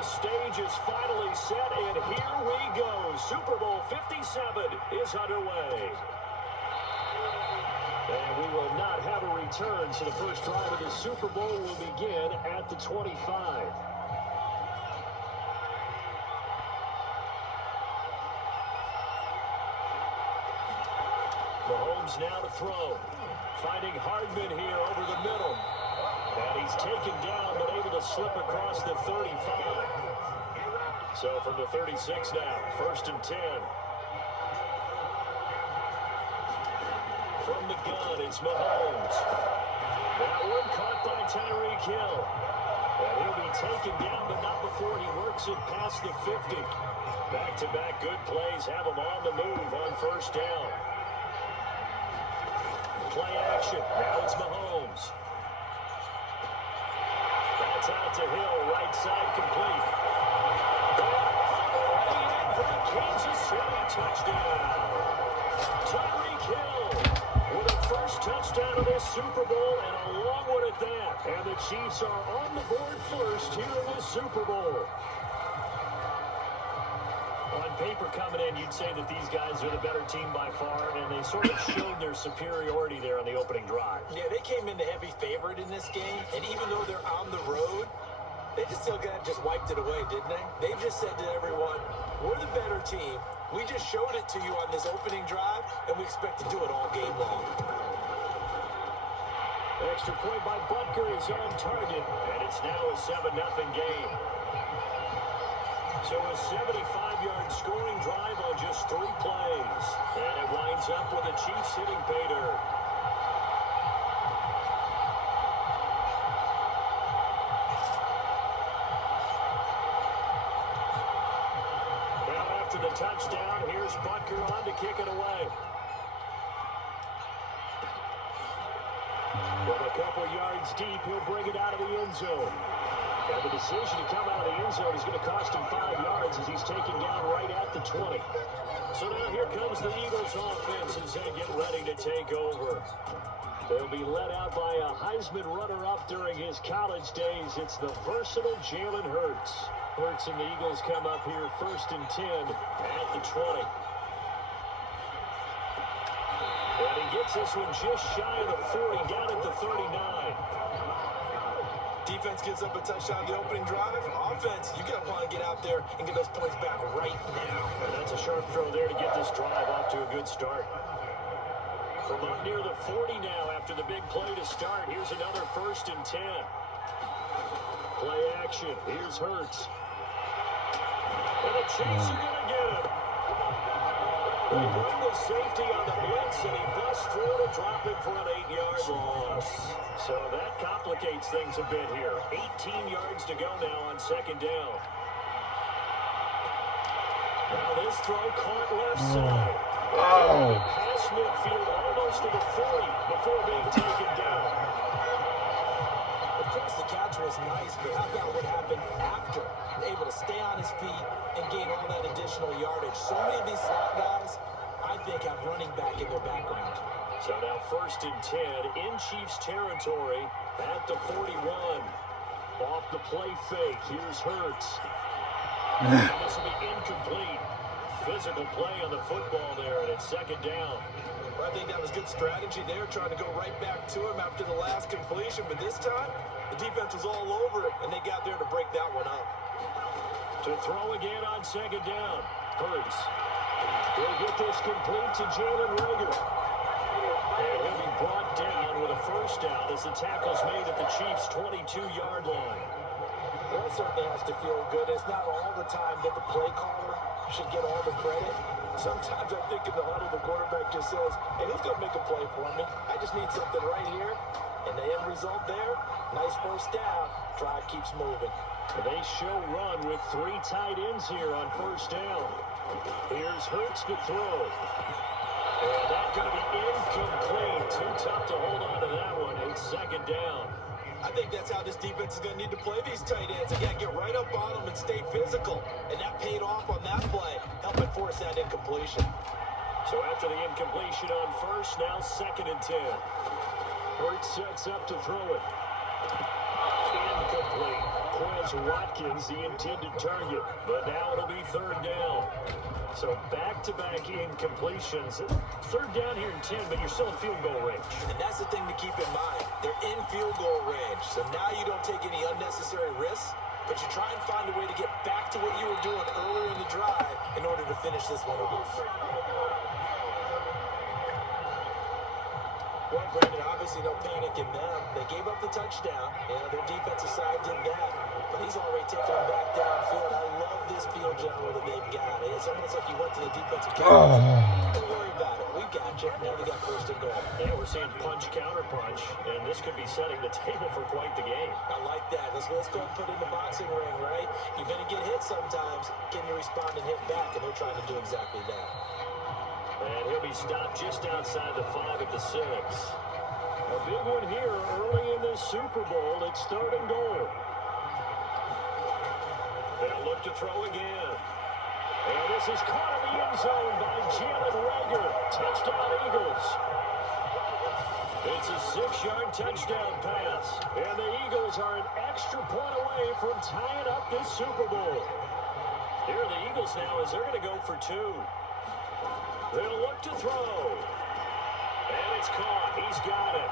The stage is finally set, and here we go. Super Bowl 57 is underway. And we will not have a return, so the first drive of the Super Bowl will begin at the 25. Mahomes now to throw. Finding Hardman here over the middle. And he's taken down, but able to slip across the 35. So from the 36 now, 1st and 10. From the gun, it's Mahomes. That one caught by Tyreek Hill. And he'll be taken down, but not before he works it past the 50. Back-to-back good plays have him on the move on 1st down. Play action. Now it's Mahomes. That's out to Hill. Right side complete. And for the Kansas City touchdown. Tyreek Hill with a first touchdown of this Super Bowl, and a long one at that. And the Chiefs are on the board first here in this Super Bowl. On paper coming in, you'd say that these guys are the better team by far, and they sort of showed their superiority there on the opening drive. Yeah, they came in the heavy favorite in this game, and even though they're on the road, they just still just wiped it away, didn't they? They just said to everyone, we're the better team. We just showed it to you on this opening drive, and we expect to do it all game long. Extra point by Butker is on target, and it's now a 7-0 game. So a 75-yard scoring drive on just 3 plays. And it winds up with the Chiefs hitting pay dirt. Now after the touchdown, here's Butker on to kick it away. From a couple yards deep, he'll bring it out of the end zone. And the decision to come out of the end zone is going to cost him 5 yards as he's taken down right at the 20. So now here comes the Eagles offense as they get ready to take over. They'll be led out by a Heisman runner-up during his college days. It's the versatile Jalen Hurts. Hurts and the Eagles come up here 1st and 10 at the 20. And he gets this one just shy of the 40, down at the 39. Defense gives up a touchdown the opening drive. Offense, you got to want to get out there and get those points back right now. And that's a sharp throw there to get this drive off to a good start. From up near the 40 now after the big play to start. Here's another 1st and 10. Play action. Here's Hurts. And the Chiefs are going to get him. They bring the safety on the blitz, and he busts through to drop him for an 8-yard loss. So that complicates things a bit here. 18 yards to go now on 2nd down. Now this throw caught left side. Past midfield almost to the 40 before being taken down. Of course, the catch was nice, but how about what happened after? Able to stay on his feet and gain all that additional yardage. So many of these slot guys, I think, have running back in their background. So now 1st and 10 in Chiefs territory at the 41. Off the play fake. Here's Hurts. This will be incomplete. Physical play on the football there, and it's 2nd down. Well, I think that was good strategy there, trying to go right back to him after the last completion. But this time, the defense was all over it, and they got there to break that one up. To throw again on 2nd down. Hurts. He'll get this complete to Jalen Reagor. And he'll be brought down with a 1st down as the tackle's made at the Chiefs' 22-yard line. Well, it certainly has to feel good. It's not all the time that the play caller should get all the credit. Sometimes I think in the huddle, the quarterback just says, hey, who's going to make a play for me? I just need something right here. And the end result there, nice 1st down. Drive keeps moving. They show run with 3 tight ends here on 1st down. Here's Hurts to throw. And that's going to be incomplete. Too tough to hold on to that one. It's 2nd down. I think that's how this defense is going to need to play these tight ends. They got to get right up on them and stay physical. And that paid off on that play, helping force that incompletion. So after the incompletion on 1st, now 2nd and 10. Hurts sets up to throw it. Incomplete. Watkins, the intended target. But now it'll be third down. So back-to-back incompletions. Third down here in 10, but you're still in field goal range. And that's the thing to keep in mind. They're in field goal range. So now you don't take any unnecessary risks, but you try and find a way to get back to what you were doing earlier in the drive in order to finish this one off. Well, Brandon, obviously no panic in them. They gave up the touchdown. Their defensive side did that, but he's already taken them back downfield. I love this field general that they've got. It's almost like he went to the defensive coach. Don't worry about it. We got you. Now we got first and goal. Yeah, we're seeing punch, counter punch, and this could be setting the table for quite the game. I like that. Let's go and put in the boxing ring, right? You're going to get hit sometimes. Can you respond and hit back? And they're trying to do exactly that. And he'll be stopped just outside the 5 at the 6. A big one here early in this Super Bowl. It's third and goal. They'll look to throw again. And this is caught in the end zone by Jalen Rager. Touchdown, Eagles. It's a 6-yard touchdown pass. And the Eagles are an extra point away from tying up this Super Bowl. Here are the Eagles now as they're going to go for 2. They'll look to throw. And it's caught. He's got it.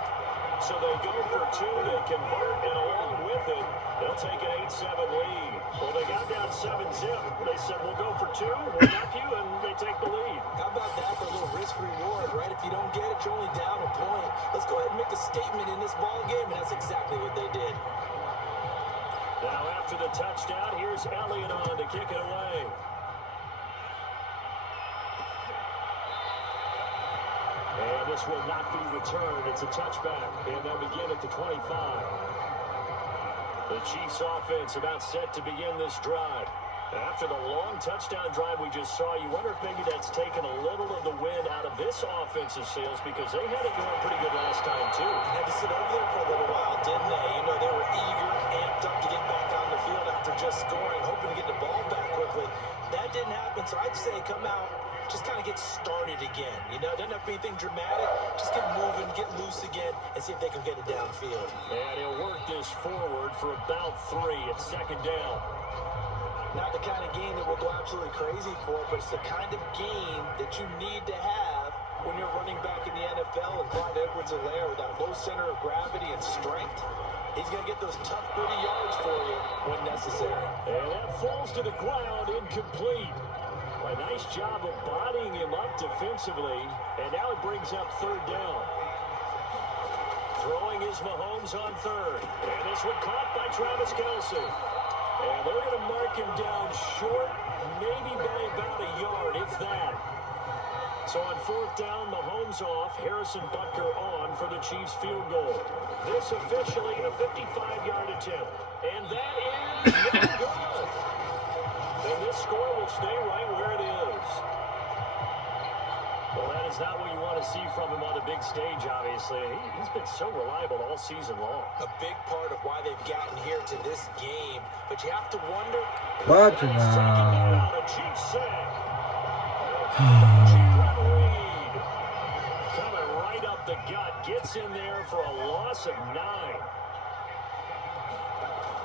So they go for 2. They convert, and along with it, they'll take an 8-7 lead. Well, they got down 7-zip. They said, we'll go for 2. We'll knock you, and they take the lead. How about that for a little risk-reward, right? If you don't get it, you're only down a point. Let's go ahead and make a statement in this ball game, and that's exactly what they did. Now, after the touchdown, here's Elliott on to kick it away. And this will not be returned. It's a touchback. And they'll begin at the 25. The Chiefs offense about set to begin this drive. After the long touchdown drive we just saw, you wonder if maybe that's taken a little of the wind out of this offensive sails because they had it going pretty good last time, too. Had to sit over there for a little while, didn't they? They were eager, amped up to get back on the field after just scoring, hoping to get the ball back quickly. That didn't happen, so I'd say come out, just kind of get started again. Doesn't have to be anything dramatic. Just get moving, get loose again, and see if they can get it downfield. And he'll work this forward for about 3 at second down. Not the kind of game that we'll go absolutely crazy for, but it's the kind of game that you need to have when you're running back in the NFL. And Clyde Edwards-Helaire with that low center of gravity and strength, he's going to get those tough, gritty yards for you when necessary. And that falls to the ground, incomplete. A nice job of bodying him up defensively, and now it brings up third down. Throwing is Mahomes on third, and this one caught by Travis Kelce. And they're going to mark him down short, maybe by about a yard, if that. So on fourth down, Mahomes off, Harrison Butker on for the Chiefs field goal. This officially a 55-yard attempt, and that is no good. And this score will stay right where it is. Well, that is not what you want to see from him on the big stage, obviously. He's been so reliable all season long. A big part of why they've gotten here to this game. But you have to wonder. What now? A Chiefs sack. Reed coming right up the gut. Gets in there for a loss of 9.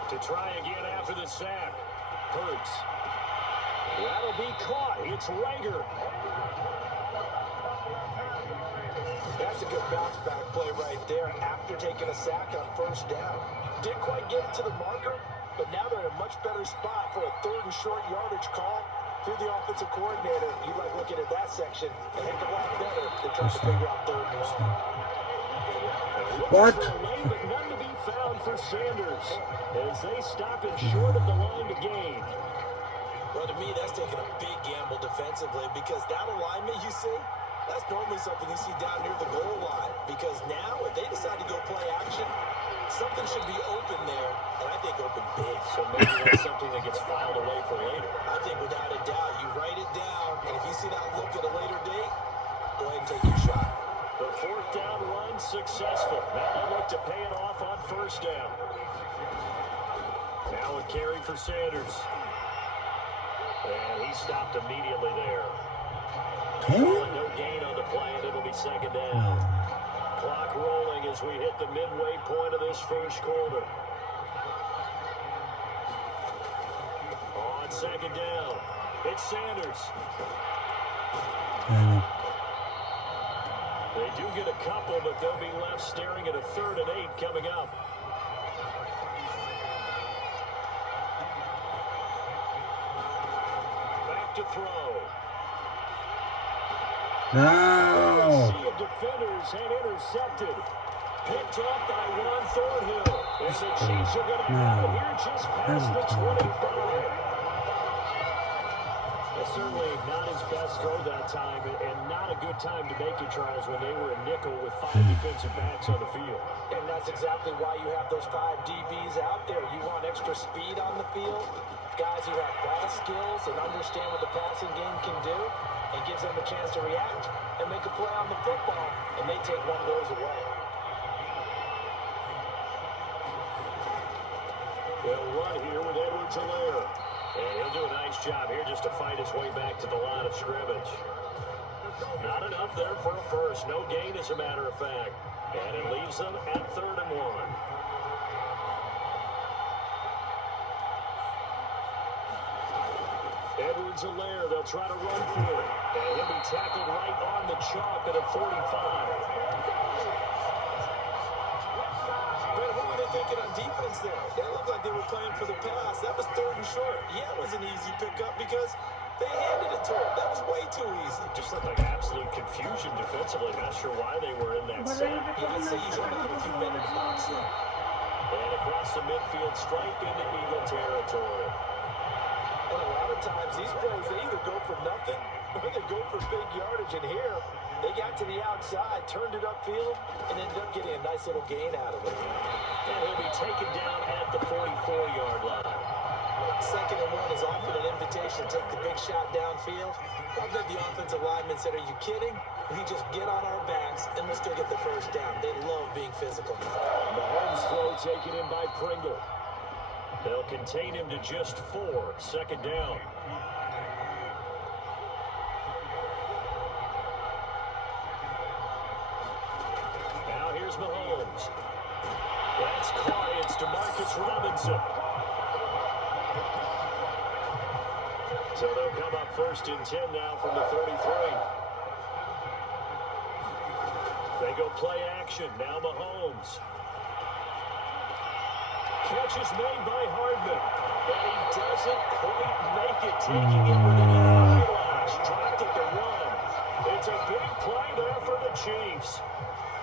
To try again after the sack. Hurts. That'll be caught. It's Rager. That's a good bounce back play right there after taking a sack on first down. Didn't quite get it to the marker, but now they're in a much better spot for a third and short yardage call through the offensive coordinator. You like looking at that section a heck of a lot better than trying to figure out third and long. What? But none to be found for Sanders as they stop it short of the line to gain. Well, to me, that's taking a big gamble defensively because that alignment you see, that's normally something you see down near the goal line. Because now, if they decide to go play action, something should be open there, and I think open big. So maybe that's something that gets filed away for later. I think without a doubt, you write it down, and if you see that look at a later date, go ahead and take your shot. The fourth down run successful. Now they look to pay it off on first down. Now a carry for Sanders. And he stopped immediately there. No gain on the play, and it'll be second down. Clock rolling as we hit the midway point of this first quarter. second down. It's Sanders. They do get a couple, but they'll be left staring at a 3rd and 8 coming up. Back to throw. No. Sea of defenders and intercepted. Picked off by Ron Thornhill. And the Chiefs are going to have it here just past the 25. Certainly not his best throw that time, and not a good time to make it, Charles, when they were a nickel with 5 defensive backs on the field. And that's exactly why you have those 5 DBs out there. You want extra speed on the field, guys who have pass skills and understand what the passing game can do, and gives them a chance to react and make a play on the football, and they take one of those away. They'll run here with Edwards-Helaire. And he'll do a nice job here just to fight his way back to the line of scrimmage. Not enough there for a first. No gain, as a matter of fact. And it leaves them at 3rd and 1. Edwards-Helaire, they'll try to run for it. And he'll be tackled right on the chalk at a 45. What were they thinking on defense there? They looked like they were playing for the pass. That was 3rd and short. Yeah, it was an easy pickup because they handed it to him. That was way too easy. Just looked like absolute confusion defensively. Not sure why they were in that set. Yeah, I'd say you should have a few men in the box there. And across the midfield stripe into Eagle territory. And a lot of times these plays, they either go for nothing or they go for big yardage. And here, they got to the outside, turned it upfield, and ended up getting a nice little gain out of it. And he'll be taken down at the 44-yard line. 2nd and 1 is often an invitation to take the big shot downfield. I bet the offensive lineman said, are you kidding? We just get on our backs and let's go get the first down. They love being physical. Mahomes throw taken in by Pringle. They'll contain him to just 4. 2nd down. Now here's Mahomes. That's caught. It's DeMarcus Robinson. So they'll come up 1st and 10 now from the 33. They go play action. Now Mahomes. Catch is made by Hardman. But he doesn't quite make it. Taking it with an eyelash. Dropped at the 1. It's a big play there for the Chiefs.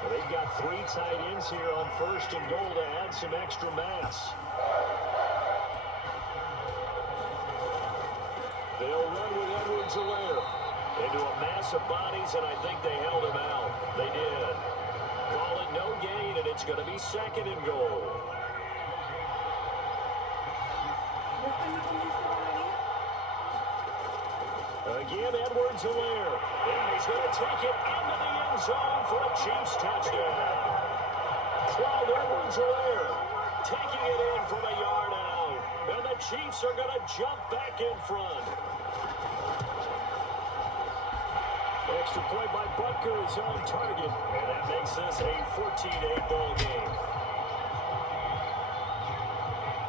Well, they've got 3 tight ends here on 1st and goal to add some extra mass. They'll run with Edwards-Helaire into a mass of bodies, and I think they held him out. They did. Call it no gain, and it's going to be 2nd and goal. Again, Edwards-Helaire. And he's going to take it into the end zone for a Chiefs touchdown. Cloud Edwards-Helaire taking it in from a yard out. And the Chiefs are going to jump back in front. Extra play by Butker is on target. And that makes this a 14-8 ball game.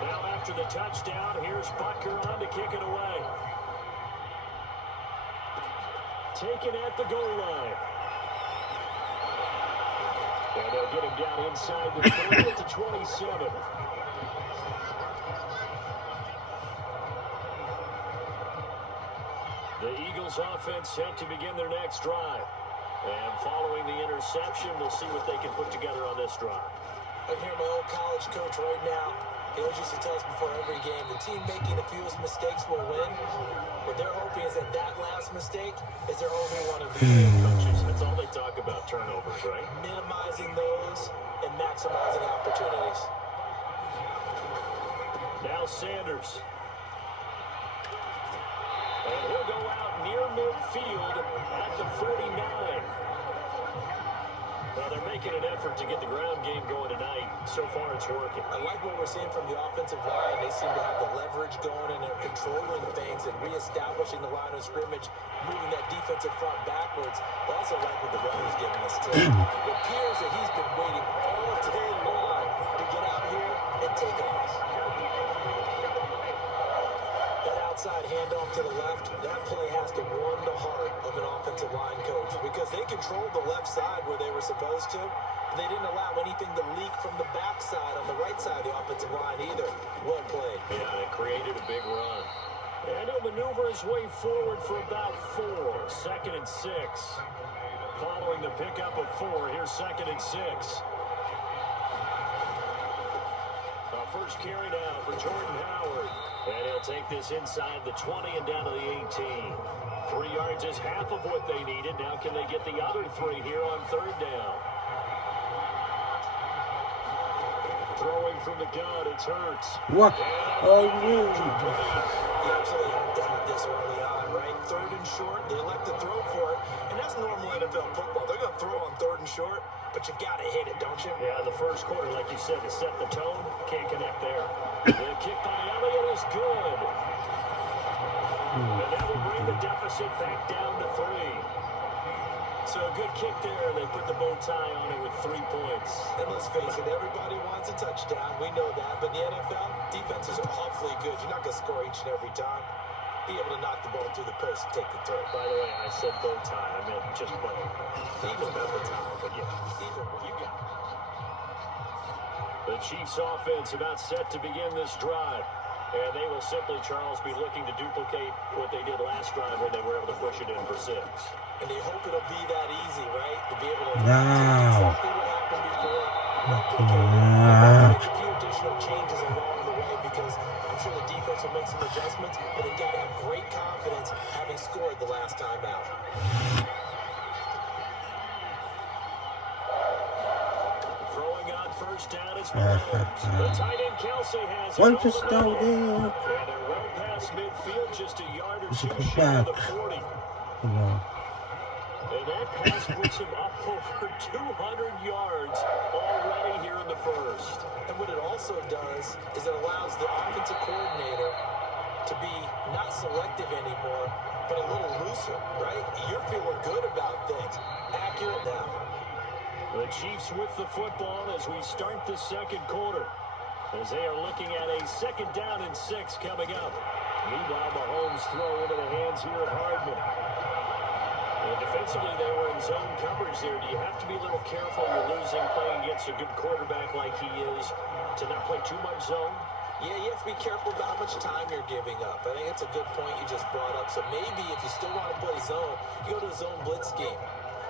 Now after the touchdown, here's Butker on to kick it away. Taken at the goal line. And they'll get him down inside the 30 at the 27. The Eagles offense set to begin their next drive. And following the interception, we'll see what they can put together on this drive. I hear my old college coach right now. He always used to tell us before every game, the team making the fewest mistakes will win. What they're hoping is that that last mistake is their only one of the year. Coaches, that's all they talk about, turnovers, right? Minimizing those and maximizing opportunities. Now Sanders. And he'll go out near midfield at the 49. Well, they're making an effort to get the ground game going tonight. So far, it's working. I like what we're seeing from the offensive line. They seem to have the leverage going, and they're controlling things and reestablishing the line of scrimmage, moving that defensive front backwards. But I also like what the runner's giving us, too. It appears that he's been waiting all day long to get out here and take off. That outside handoff to the left, that play has to warm the heart of an offensive line coach because they controlled the left side where they were supposed to. They didn't allow anything to leak from the backside on the right side of the offensive line either. Well played. Yeah, it created a big run. And he'll maneuver his way forward for about 4. 2nd and 6. Following the pickup of 4, here's 2nd and 6. First carry now for Jordan Howard. And he'll take this inside the 20 and down to the 18. 3 yards is half of what they needed. Now can they get the other 3 here on 3rd down? Throwing from the gun, it's Hurts. What? Oh, no. You absolutely have to have this early on, right? 3rd and short, they elect to throw for it. And that's normal NFL football. They're going to throw on 3rd and short, but you've got to hit it, don't you? Yeah, the first quarter, like you said, to set the tone, can't connect there. The kick by Elliott is good. And that will bring the deficit back down to 3. So a good kick there. They put the bow tie on it with 3 points. And let's face it, everybody wants a touchdown. We know that. But in the NFL, defenses are awfully good. You're not going to score each and every time. Be able to knock the ball through the post and take the throw. By the way, I said bow tie. I meant just bow. Even better tie. But yeah, either way, you got it. The Chiefs offense about set to begin this drive. And they will simply, Charles, be looking to duplicate what they did last drive when they were able to push it in for 6. And they hope it'll be that easy, right? To be able to No. exactly what happened before. Replicate it. Make a few additional changes along the way because I'm sure the defense will make some adjustments, but they've got to have great confidence having scored the last time out. Throwing on 1st down is Mahomes. The tight end Kelsey has it. One to start there. And they're well past midfield, just a yard or 2 come shy of the back. 40. No. And that pass puts him up over 200 yards already here in the first. And what it also does is it allows the offensive coordinator to be not selective anymore, but a little looser, right? You're feeling good about things. Accurate now. The Chiefs with the football as we start the 2nd quarter, as they are looking at a 2nd down and 6 coming up. Meanwhile, Mahomes throw into the hands here of Hardman. And defensively, they were in zone coverage there. Do you have to be a little careful? You're losing, playing against a good quarterback like he is, to not play too much zone? Yeah, you have to be careful about how much time you're giving up. I think that's a good point you just brought up. So maybe if you still want to play zone, you go to a zone blitz scheme.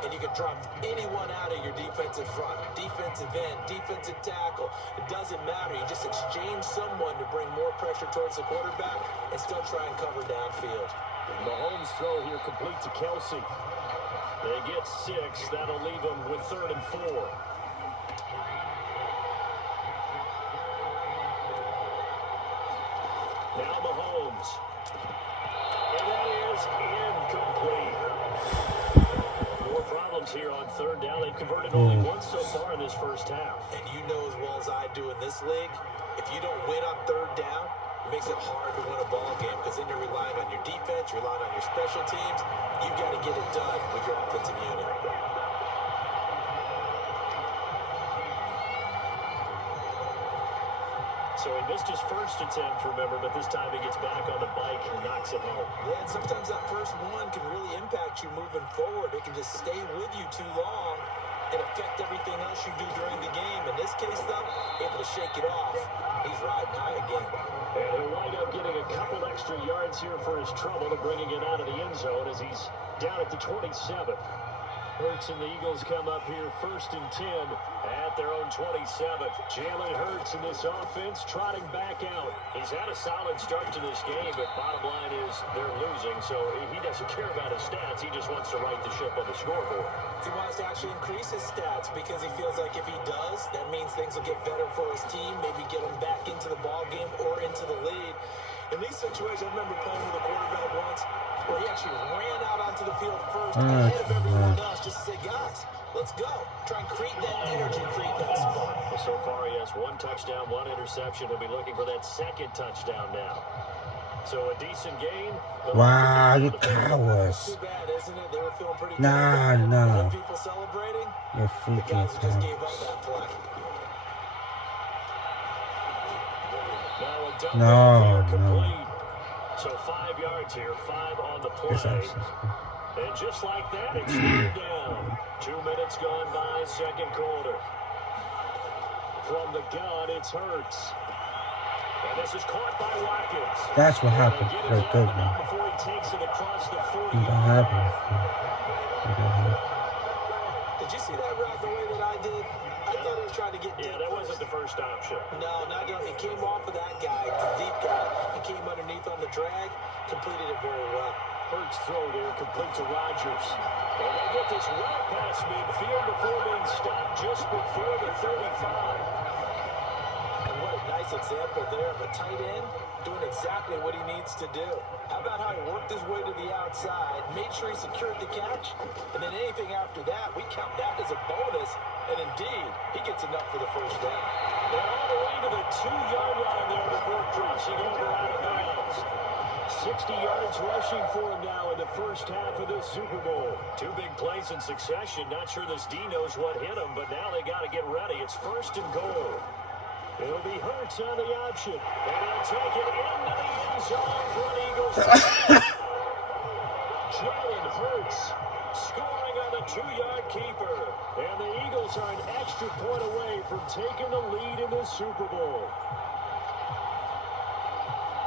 And you can drop anyone out of your defensive front. Defensive end, defensive tackle. It doesn't matter. You just exchange someone to bring more pressure towards the quarterback and still try and cover downfield. Mahomes throw here complete to Kelsey. They get 6. That'll leave them with 3rd and 4. Now Mahomes. And that is incomplete. More problems here on 3rd down. They've converted only once so far in this first half. And you know as well as I do in this league, if you don't win on 3rd down, it makes it hard to win a ball game because then you're relying on your defense, you're relying on your special teams. You've got to get it done with your offensive unit. So he missed his first attempt, remember, but this time he gets back on the bike and knocks it home. Yeah, and sometimes that first one can really impact you moving forward. It can just stay with you too long and affect everything else you do during the game. In this case, though, able to shake it off. He's riding high again. And he'll wind up getting a couple extra yards here for his trouble and bringing it out of the end zone as he's down at the 27. Hurts and the Eagles come up here 1st and 10 at their own 27. Jalen Hurts in this offense trotting back out. He's had a solid start to this game, but bottom line is they're losing, so he doesn't care about his stats. He just wants to right the ship on the scoreboard. He wants to actually increase his stats because he feels like if he does, that means things will get better for his team, maybe get him back into the ball game or into the lead. In these situations, I remember playing with a quarterback once where he actually ran out onto the field first ahead of everyone else just to say, guys, let's go. Try and create that energy, create that spark. Well, so far he has 1 touchdown, 1 interception. He'll be looking for that 2nd touchdown now. So a decent gain. Wow, you cowards. Too bad, isn't it? They were feeling pretty good. No. People celebrating. You're The freaking guys who just cowards. gave up that play. Now a dump No. complete. So 5 yards here, 5 on the This play. actually. And just like that, it's slowed down. 2 minutes gone by, second quarter. From the gun, it's Hurts. And this is caught by Watkins. That's what happened right there, man. Before he takes it across the 40. That happened. Did you see that route the way that I did? I thought he was trying to get deep. Yeah, that wasn't the first option. No, not at all. It came off of that guy, the deep guy. He came underneath on the drag, completed it very well. Hurts throw there, complete to Rodgers. And they get this well past midfield before being stopped just before the 35. And what a nice example there of a tight end doing exactly what he needs to do. How about how he worked his way to the outside, made sure he secured the catch, and then anything after that, we count that as a bonus. And indeed, he gets enough for the first down. And all the way to the 2-yard line there before crossing over out of bounds. 60 yards rushing for him now in the first half of this Super Bowl. 2 big plays in succession. Not sure this D knows what hit him, but now they got to get ready. It's 1st and goal. It'll be Hurts on the option. And he'll take it into the end zone for an Eagles. Jalen Hurts scoring on the 2-yard keeper. And the Eagles are an extra point away from taking the lead in this Super Bowl.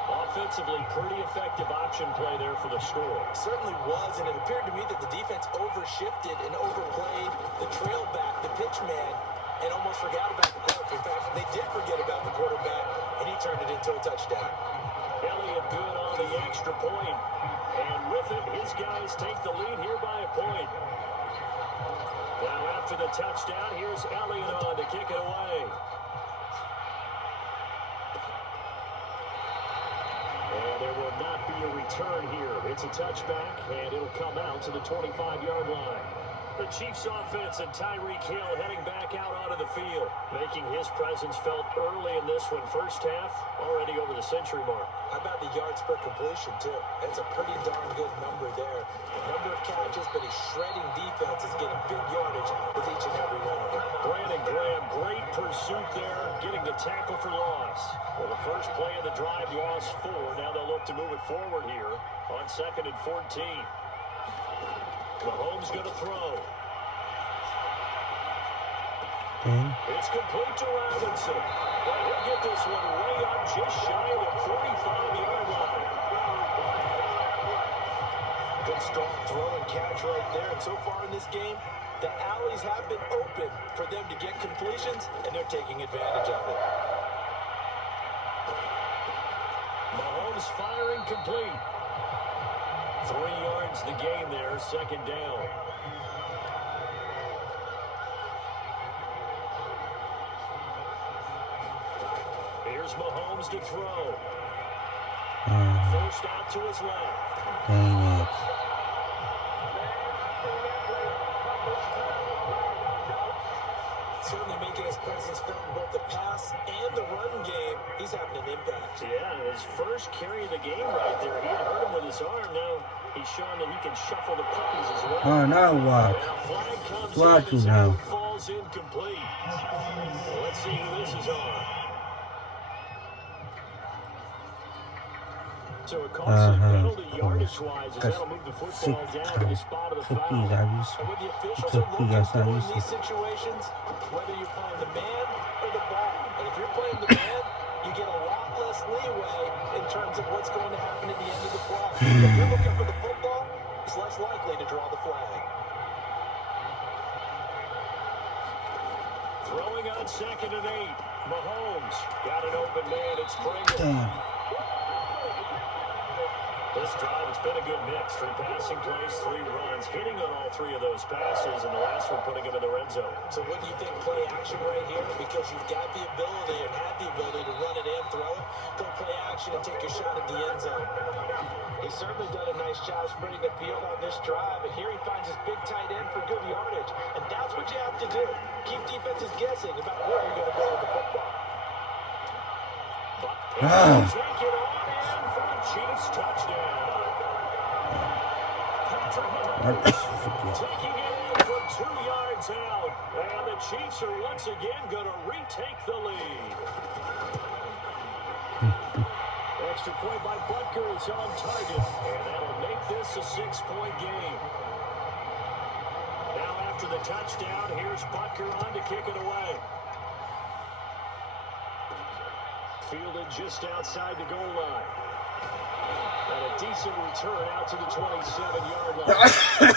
Offensively, pretty effective option play there for the score. Certainly was, and it appeared to me that the defense overshifted and overplayed the trail back, the pitch man, and almost forgot about the quarterback. In fact, they did forget about the quarterback, and he turned it into a touchdown. Elliott good on the extra point. And with it, his guys take the lead here by a point. Now after the touchdown, here's Elliott on to kick it away. And there will not be a return here. It's a touchback, and it'll come out to the 25-yard line. The Chiefs offense and Tyreek Hill heading back out onto the field, making his presence felt early in this one. First half, already over the century mark. How about the yards per completion, too? That's a pretty darn good number there. The number of catches, but his shredding defense is getting big yardage with each and every one of them. Brandon Graham, great pursuit there, getting the tackle for loss. Well, the first play of the drive lost 4. Now they'll look to move it forward here on 2nd and 14. Mahomes going to throw. It's complete to Robinson. Well, he'll get this one way up just shy of the 45-yard line. Good strong throw and catch right there. And so far in this game, the alleys have been open for them to get completions, and they're taking advantage of it. Mahomes firing complete. 3 yards the gain there, 2nd down. Here's Mahomes to throw. First out to his left. Dang it. Certainly making his presence felt in both the pass and the run game. He's having an impact. Yeah, his first carry of the game right there. He had hurt him with his arm. Now he's showing that he can shuffle the puppies as well. Oh, now what? And a flag comes What in as now? it falls incomplete. Let's see who this is on. So a costly penalty yardage-wise as that'll move the football down to the spot of the foul. And when the officials are looking for in these situations, whether you're playing the man or the ball, and if you're playing the man, you get a lot less leeway in terms of what's going to happen at the end of the play. If you're looking for the football, it's less likely to draw the flag. Throwing on 2nd and 8. Mahomes got an open man. It's Pringle. Damn. This drive, it's been a good mix. 3 passing plays, 3 runs, hitting on all 3 of those passes, and the last one putting him in the red zone. So what do you think, play action right here? Because you've got the ability and have the ability to run it and throw it. Go play action and take your shot at the end zone. He's certainly done a nice job spreading the field on this drive, and here he finds his big tight end for good yardage. And that's what you have to do. Keep defenses guessing about where you're going to go with the football. But take it on in for the Chiefs touchdown. Patrick Mahomes taking it in from 2 yards out. And the Chiefs are once again going to retake the lead. extra point by Butker is on target, and that'll make this a 6-point game. Now after the touchdown, here's Butker on to kick it away. Fielded just outside the goal line. And a decent return out to the 27-yard line.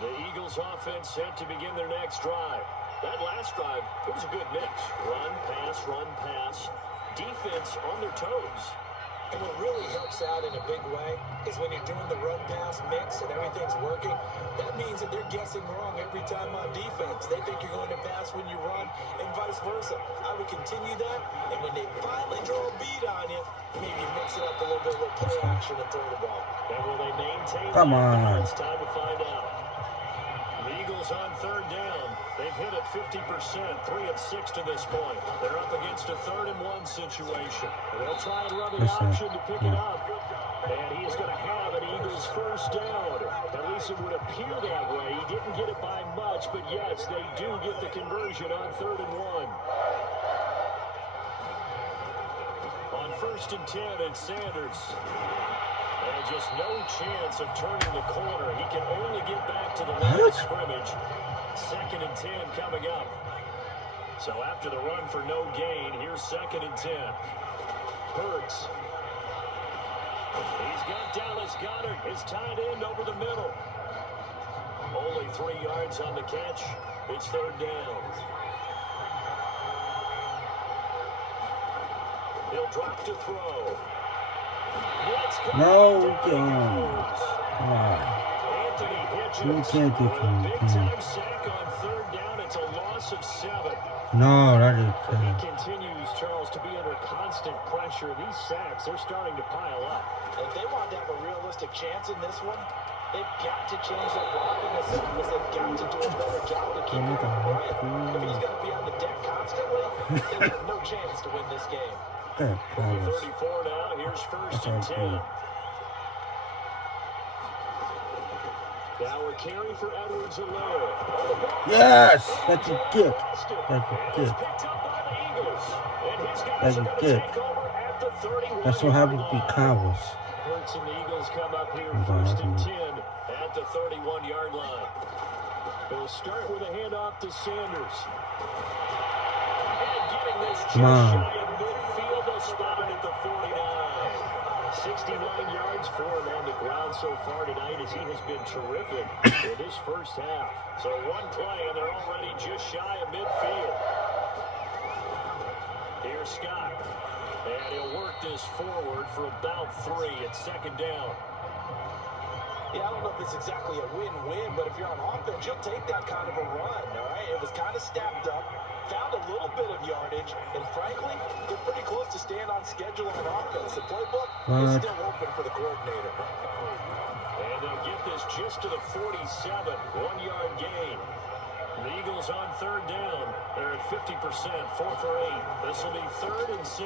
The Eagles offense set to begin their next drive. That last drive, it was a good mix. Run, pass. Defense on their toes. And what really helps out in a big way is when you're doing the run-pass mix and everything's working, that means that they're guessing wrong every time on defense. They think you're going to pass when you run and vice versa. I would continue that, and when they finally draw a beat on you, maybe mix it up a little bit with play action and throw the ball. And will they maintain Come that? on. It's time to find out. The Eagles on third down. They've hit it 50%, 3 of 6 to this point. They're up against a 3rd-and-1 situation. They'll try and run the option to pick it up. And he is going to have an Eagles first down. At least it would appear that way. He didn't get it by much, but yes, they do get the conversion on 3rd-and-1. On 1st and 10, it's Sanders. And just no chance of turning the corner. He can only get back to the line of scrimmage. 2nd and 10 coming up. So after the run for no gain, here's 2nd and 10. Hurts. He's got Dallas Goedert, his tight end over the middle. Only 3 yards on the catch. It's 3rd down. He'll drop to throw. No, Anthony Hitchens you can't get with a me. big-time sack on 3rd down. It's a loss of 7. No, that is He continues, Charles, to be under constant pressure. These sacks, they're starting to pile up. If they want to have a realistic chance in this one, they've got to change their blocking assignments. They've got to do a better job to keep him quiet. If he's going to be on the deck constantly, they have no chance to win this game. good. 34 now. Here's 1st and 10. Now a carry for Edwards-Helaire. Yes, that's a gift. That's a It's gift. picked up by the Eagles. And his guys That's are a going to gift. take over at the 31. That's what happens to Cowboys. Hurts and the Eagles come up here I'm 1st and glad. 10 at the 31-yard line. He'll start with a handoff to Sanders. And getting this just Come on. shy of midfield, they'll spot it at the 49. 69 yards for him on the ground so far tonight as he has been terrific in his first half. So one play and they're already just shy of midfield. Here's Scott. And he'll work this forward for about 3 at 2nd down. Yeah, I don't know if it's exactly a win-win, but if you're on offense, you'll take that kind of a run, all right? It was kind of stacked up, found a little bit of yardage, and frankly, they're pretty close to staying on schedule on offense. The playbook is still open for the coordinator. And they'll get this just to the 47, 1-yard gain. The Eagles on 3rd down. They're at 50%, 4 for 8. This will be 3rd and 6.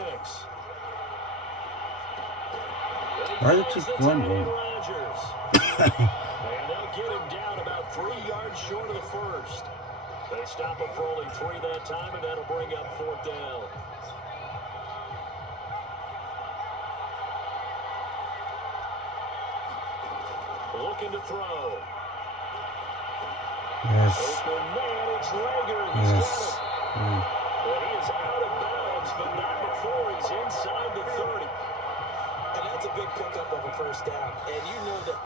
Why did you run him? And they'll get him down about 3 yards short of the first. They stop him for only 3 that time, and that'll bring up 4th down. Looking to throw. Yes. Open man, it's Lager. He's Yes. got it. Mm. Well, he is out of bounds, but not before he's inside the 30. And that's a big pickup of a first down. And you know that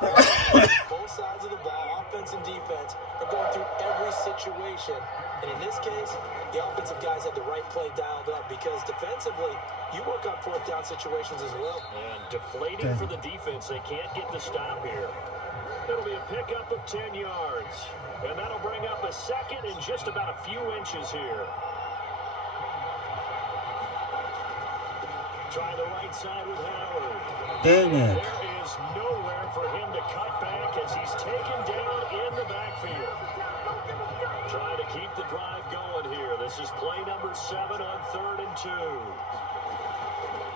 both sides of the ball, offense and defense, are going through every situation. And in this case, the offensive guys had the right play dialed up because defensively, you work on 4th down situations as well. And deflating for the defense. They can't get the stop here. It'll be a pickup of 10 yards. And that'll bring up a 2nd and just about a few inches here. Try the right side with Howard. Dang it. There is nowhere for him to cut back as he's taken down in the backfield. Trying to keep the drive going here. This is play number 7 on 3rd and 2.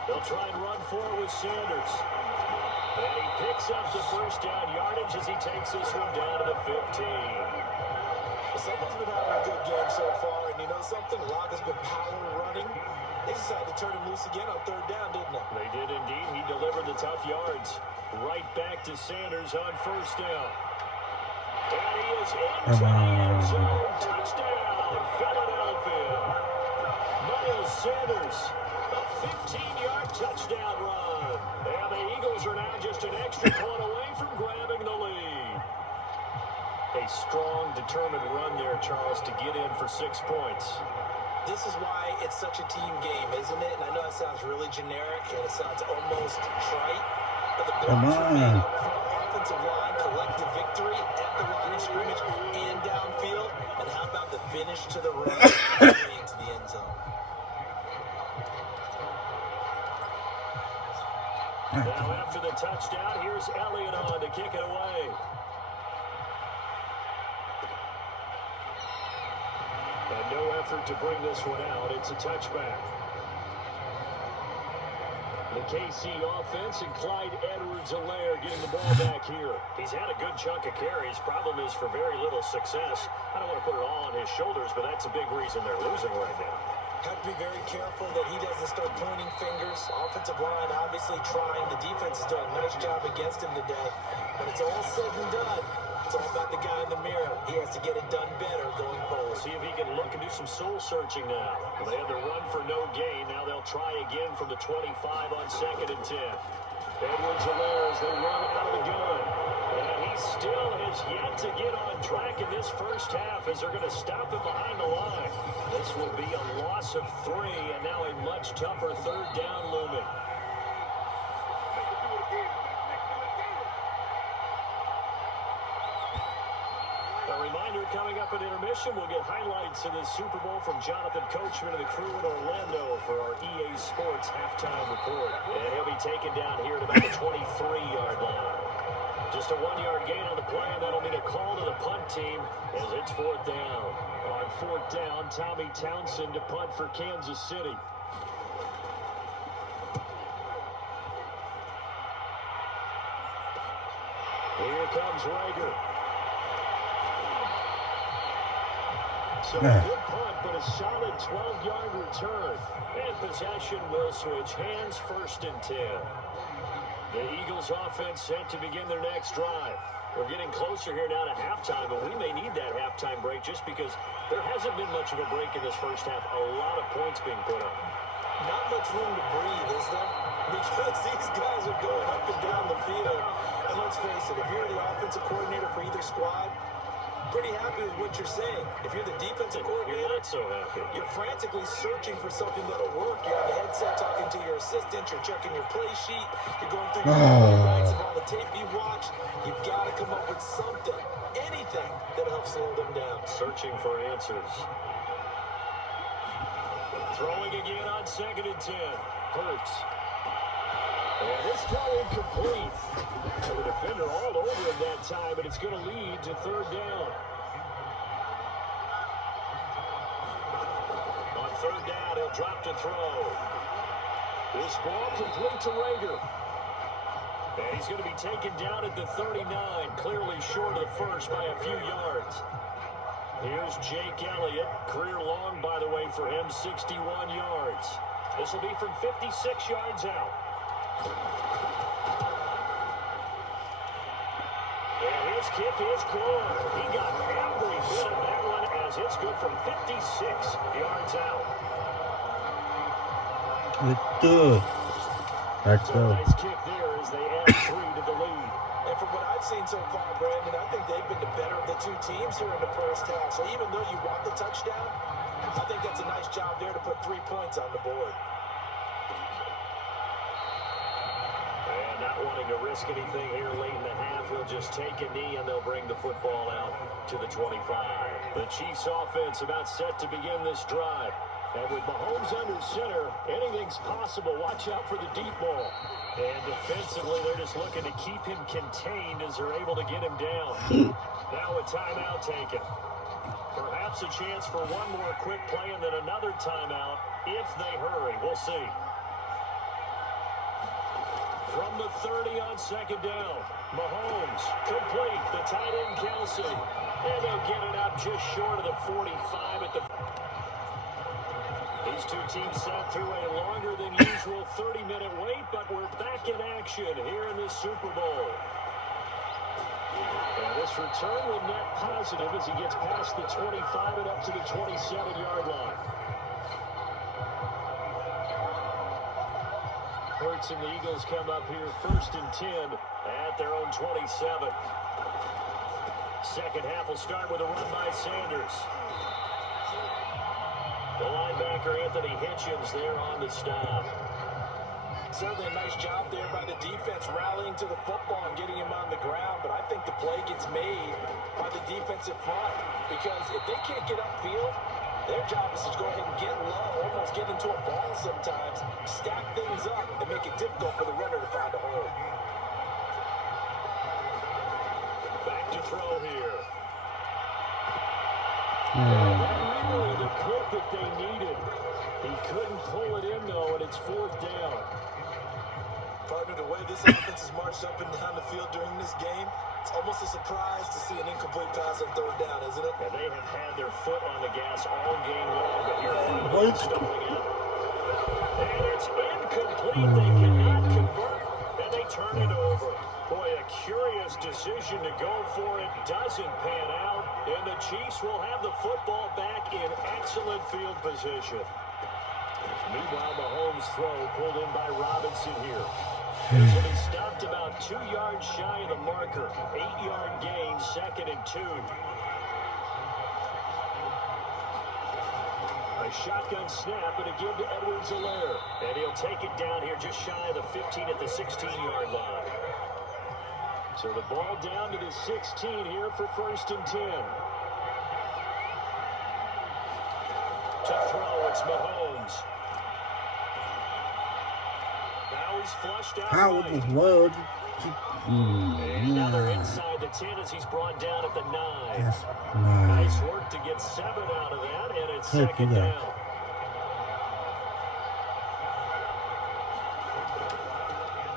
They'll try and run for it with Sanders. And he picks up the first down yardage as he takes this one down to the 15. Someone's been having a good game so far, and you know something? Locke has been power running. They decided to turn him loose again on third down, didn't they? They did indeed. He delivered the tough yards. Right back to Sanders on first down. And he is into the end zone. Touchdown, Philadelphia. Miles Sanders, a 15-yard touchdown run. And the Eagles are now just an extra point away from grabbing the lead. A strong, determined run there, Charles, to get in for 6 points. This is why it's such a team game, isn't it? And I know it sounds really generic and it sounds almost trite, but the blocks are made up for offensive line, collective victory at the line of scrimmage and downfield. And how about the finish to the run into the end zone? Now after the touchdown, here's Elliott on to kick it away. And no effort to bring this one out. It's a touchback. The KC offense and Clyde Edwards-Helaire getting the ball back here. He's had a good chunk of carries. Problem is for very little success. I don't want to put it all on his shoulders, but that's a big reason they're losing right now. Have to be very careful that he doesn't start pointing fingers. Offensive line obviously trying. The defense has done a nice job against him today. But it's all said and done. It's all about the guy in the mirror. He has to get it done better going forward. See if he can look and do some soul searching now. They had the run for no gain. Now they'll try again from the 25 on 2nd and 10. Edwards-Helaire as they run out of the gun. And he still has yet to get on track in this first half as they're going to stop him behind the line. This will be a loss of 3 and now a much tougher third down looming. A reminder, coming up at intermission, we'll get highlights of the Super Bowl from Jonathan Coachman and the crew in Orlando for our EA Sports halftime report. And he'll be taken down here at about the 23-yard line. Just a 1-yard gain on the play, and that'll mean a call to the punt team as it's 4th down. On 4th down, Tommy Townsend to punt for Kansas City. Here comes Rager. So a good punt, but a solid 12-yard return. And possession will switch hands, 1st and 10. The Eagles offense set to begin their next drive. We're getting closer here now to halftime, but we may need that halftime break just because there hasn't been much of a break in this first half. A lot of points being put up. Not much room to breathe, is there? Because these guys are going up and down the field. And let's face it, if you're the offensive coordinator for either squad, pretty happy with what you're saying. If you're the defensive coordinator, you're not so happy. You're frantically searching for something that'll work. You're on the headset talking to your assistant. You're checking your play sheet. You're going through your highlights of all the tape you watched. You've got to come up with something, anything that helps slow them down. Searching for answers. Throwing again on 2nd and 10. Hurts. And this throw incomplete. So the defender all over him that time, but it's going to lead to 3rd down. On 3rd down, he'll drop to throw. This ball complete to Rager. And he's going to be taken down at the 39, clearly short of the first by a few yards. Here's Jake Elliott. Career long, by the way, for him, 61 yards. This will be from 56 yards out. And his kick is good. He got every bit of that one as it's good from 56 yards out. It's good. That's So a nice kick there as they add 3 to the lead. And from what I've seen so far, Brandon, I think they've been the better of the two teams here in the first half. So even though you want the touchdown, I think that's a nice job there to put 3 points on the board. And not wanting to risk anything here late in the half, he'll just take a knee and they'll bring the football out to the 25. The Chiefs offense about set to begin this drive. And with Mahomes under center, anything's possible. Watch out for the deep ball. And defensively, they're just looking to keep him contained as they're able to get him down. Now a timeout taken. Perhaps a chance for one more quick play and then another timeout if they hurry. We'll see. From the 30 on 2nd down, Mahomes complete. The tight end Kelsey. And they'll get it up just short of the 45 at the... These two teams sat through a longer than usual 30-minute wait, but we're back in action here in the Super Bowl. And this return will net positive as he gets past the 25 and up to the 27-yard line. Hurts and the Eagles come up here 1st and 10 at their own 27. Second half will start with a run by Sanders. The linebacker, Anthony Hitchens, there on the stop. Certainly a nice job there by the defense rallying to the football and getting him on the ground, but I think the play gets made by the defensive front because if they can't get upfield, their job is to go ahead and get low, almost get into a ball sometimes, stack things up, and make it difficult for the runner to find a hole. Back to throw here. Really the clip that they needed. He couldn't pull it in, though, and it's 4th down. Partner, the way this offense has marched up and down the field during this game, it's almost a surprise to see an incomplete pass on 3rd down, isn't it? And they have had their foot on the gas all game long, but here finally stumbling out. And it's incomplete. They cannot convert, and they turn it over. Boy, a curious decision to go for it. Doesn't pan out, and the Chiefs will have the football back in excellent field position. Meanwhile, Mahomes' throw pulled in by Robinson here. And he stopped about 2 yards shy of the marker. 8-yard gain, 2nd and 2. A shotgun snap and a give to Edwards-Helaire. And he'll take it down here just shy of the 15 at the 16-yard line. So the ball down to the 16 here for 1st and 10. To throw, it's Mahomes. Now he's flushed out. How in the world? And now they're inside the 10 as he's brought down at the 9. Yes, Nice work to get 7 out of that, and it's 2nd down.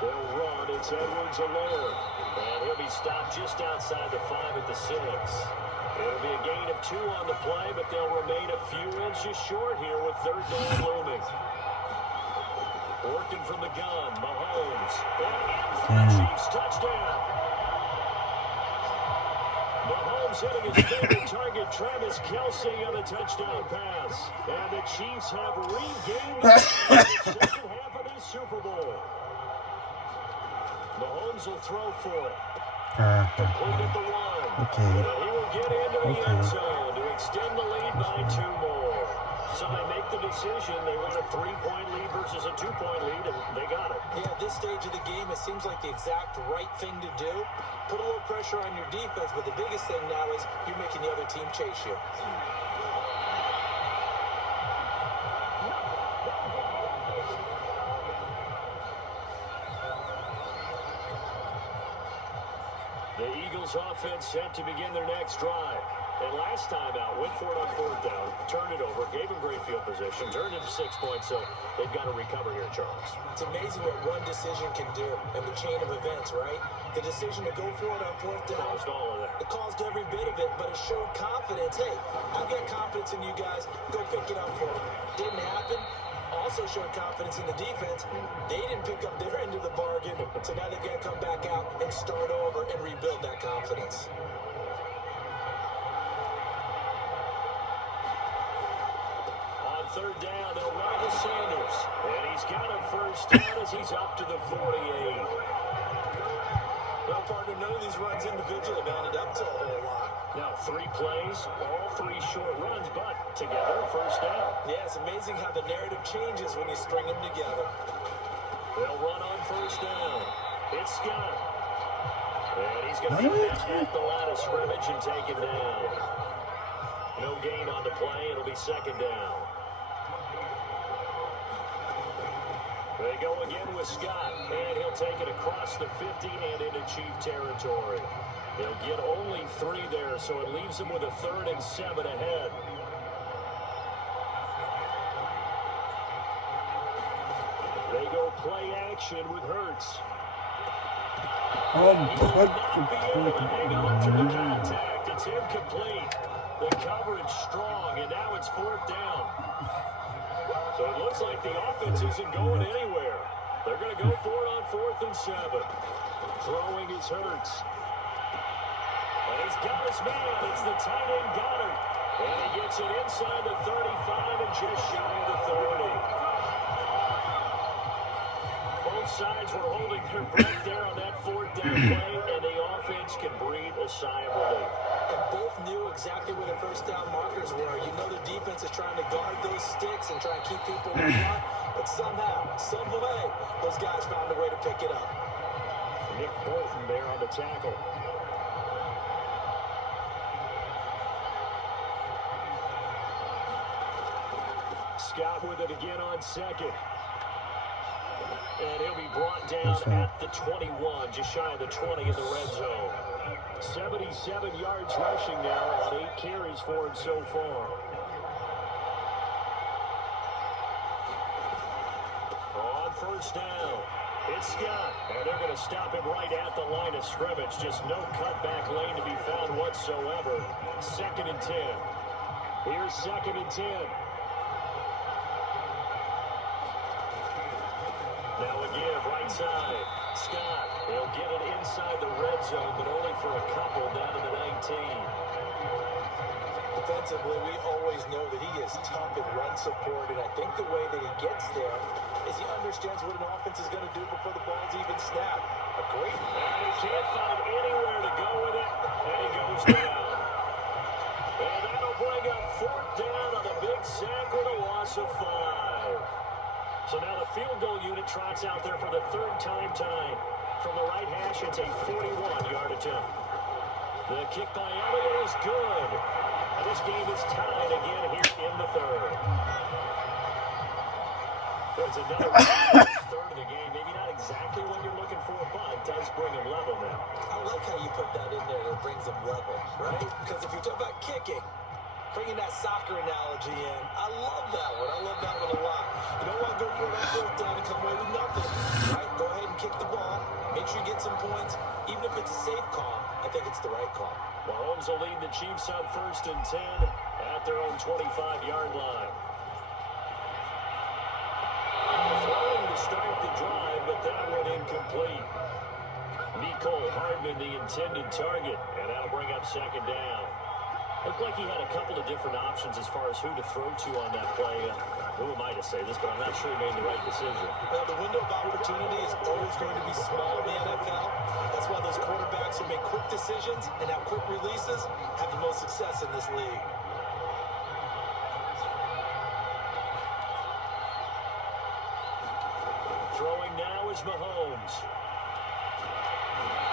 They'll run. It's Edwards-Helaire. And he'll be stopped just outside the 5 at the 6. It'll be a gain of 2 on the play, but they'll remain a few inches short here with 3rd down looming. Working from the gun, Mahomes. And in for the Chiefs touchdown. Mahomes hitting his favorite target, Travis Kelce, on a touchdown pass. And the Chiefs have regained the 2nd half of this Super Bowl. Mahomes will throw for it. Complete at the 1. Okay. And he will get into the end zone to extend the lead by 2 more. So they make the decision. They want a 3-point lead versus a 2-point lead, and they got it. Yeah, at this stage of the game, it seems like the exact right thing to do. Put a little pressure on your defense, but the biggest thing now is you're making the other team chase you. The Eagles offense set to begin their next drive. And last time out, went for it on 4th down, turned it over, gave him great field position, turned it to 6 points, so they've got to recover here, Charles. It's amazing what one decision can do in the chain of events, right? The decision to go for it on 4th down. Caused all of that. It caused every bit of it, but it showed confidence. Hey, I've got confidence in you guys. Go pick it up for me. Didn't happen. Also showed confidence in the defense. They didn't pick up their end of the bargain, so now they've got to come back out and start over and rebuild that confidence. On 3rd down, they'll run to Sanders. And he's got a 1st down as he's up to the 48. Well, partner, none of these runs individually have added up to a whole lot. Now 3 plays, all 3 short runs, but together, 1st down. Yeah, it's amazing how the narrative changes when you string them together. They'll run on 1st down. It's Scott. And he's going to get that at the line of scrimmage and take it down. No gain on the play. It'll be 2nd down. They go again with Scott, and he'll take it across the 50 and into Chief territory. They'll get only 3 there, so it leaves them with a 3rd and 7 ahead. They go play action with Hurts. He will not be able to hang on to the contact. It's incomplete. The coverage strong, and now it's 4th down. So it looks like the offense isn't going anywhere. They're going to go for it on 4th and 7. Throwing is Hurts. And he's got his man. It's the tight end Goddard. And he gets it inside the 35 and just shy of the 30. Both sides were holding their breath there on that 4th down play, and the offense can breathe a sigh of relief. And both knew exactly where the first down markers were. You know the defense is trying to guard those sticks and try and keep people in front, but somehow, some way, those guys found a way to pick it up. Nick Bolton there on the tackle. Scott with it again on 2nd. And he'll be brought down at the 21, just shy of the 20 in the red zone. 77 yards rushing now on 8 carries for him so far. On 1st down, it's Scott. And they're going to stop him right at the line of scrimmage. Just no cutback lane to be found whatsoever. 2nd and 10. Here's 2nd and 10. Now again, right side. Scott, he'll get it inside the red zone, but only for a couple down to the 19. Defensively, we always know that he is tough in run support, and I think the way that he gets there is he understands what an offense is going to do before the ball's even snapped. A great... And he can't find anywhere to go with it, and he goes down. And that'll bring up 4th down on the big sack with a loss of 5. So now the field goal unit trots out there for the 3rd time tonight. From the right hash, it's a 41-yard attempt. The kick by Elliott is good. And this game is tied again here in the 3rd. There's another 3rd of the game. Maybe not exactly what you're looking for, but it does bring them level now. I like how you put that in there that brings them level, right? Because if you talk about kicking, bringing that soccer analogy in, I love that one. I love that one a lot. You don't want to go for it on 4th down and come away with nothing, right? Go ahead and kick the ball. Make sure you get some points. Even if it's a safe call, I think it's the right call. Mahomes will lead the Chiefs on 1st and 10 at their own 25-yard line. Throwing to start the drive, but that one incomplete. Nicole Hardman, the intended target, and that'll bring up 2nd down. Looked like he had a couple of different options as far as who to throw to on that play. Who am I to say this, but I'm not sure he made the right decision. Well, the window of opportunity is always going to be small in the NFL. That's why those quarterbacks who make quick decisions and have quick releases have the most success in this league. Throwing now is Mahomes.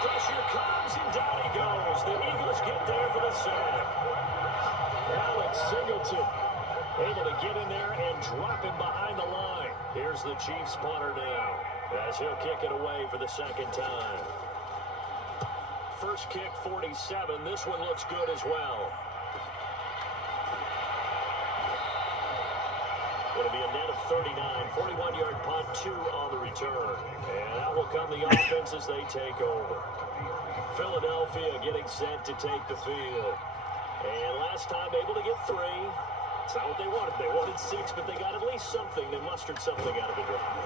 Pressure comes, and down he goes. The Eagles get there for the sack. Alex Singleton able to get in there and drop him behind the line. Here's the Chiefs punter now, as he'll kick it away for the 2nd time. First kick, 47. This one looks good as well. Going to be a net of 39. 41-yard punt, 2 on the return. And out will come the offense as they take over. Philadelphia getting set to take the field. And last time able to get 3. It's not what they wanted. They wanted 6, but they got at least something. They mustered something out of the drive.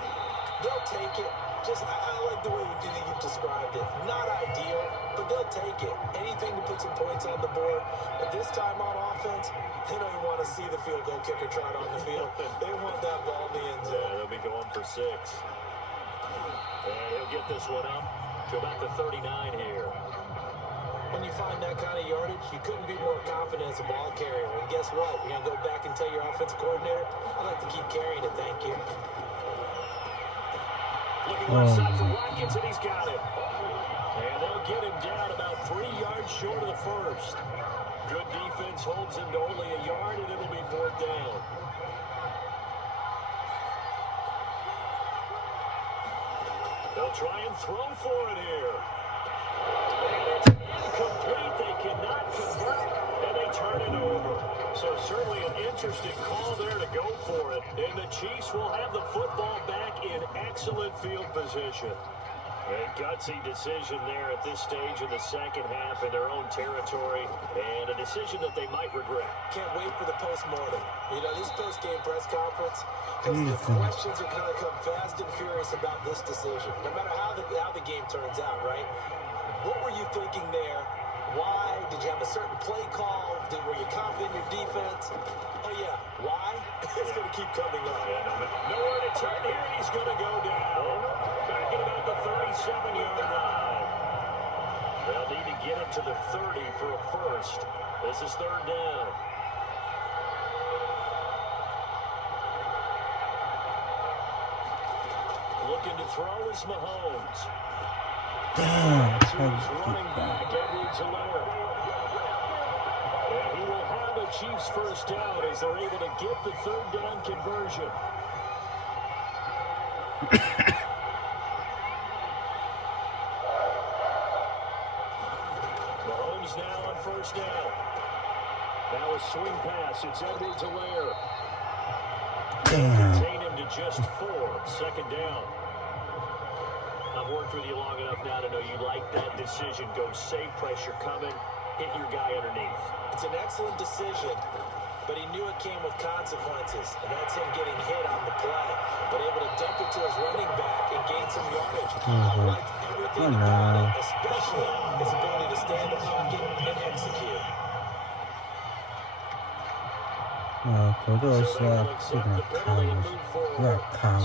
They'll take it. I like the way you've described it. Not ideal, but they'll take it. Anything to put some points on the board. But this time on offense, they don't even want to see the field goal kicker trot on the field. They want that ball in the end zone. Yeah, they'll be going for 6. And he'll get this one up to about the 39 here. When you find that kind of yardage, you couldn't be more confident as a ball carrier. And guess what? You're going to go back and tell your offensive coordinator, I'd like to keep carrying it, thank you. Looking left side for Watkins, and he's got it. And they'll get him down about 3 yards short of the first. Good defense holds him to only a yard, and it'll be 4th down. They'll try and throw for it here. And it's incomplete. They cannot convert, and they turn it over. So certainly an interesting call there to go for it. And the Chiefs will have the football back in excellent field position. A gutsy decision there at this stage in the second half in their own territory, and a decision that they might regret. Can't wait for the post-mortem. You know, this post-game press conference, because the questions are going to come fast and furious about this decision, no matter how the game turns out, right? What were you thinking there? Why? Did you have a certain play call? Were you confident in your defense? Oh, yeah. Why? It's going to keep coming up. Nowhere to turn here, and he's going to go down. Back at about the 37-yard line. They'll need to get him to the 30 for a first. This is third down. Looking to throw is Mahomes. That's his running back, Edwards-Helaire. And he will have a Chiefs first down as they're able to get the third down conversion. Mahomes now on first down. Now a swing pass. It's Edwards-Helaire. Contain him to just 4. Second down. I've worked with you long enough now to know you like that decision. Go safe, pressure coming, hit your guy underneath. It's an excellent decision, but he knew it came with consequences, and that's him getting hit on the play, but able to dump it to his running back and gain some yardage. I liked everything about it, especially his ability to stay in the pocket and execute.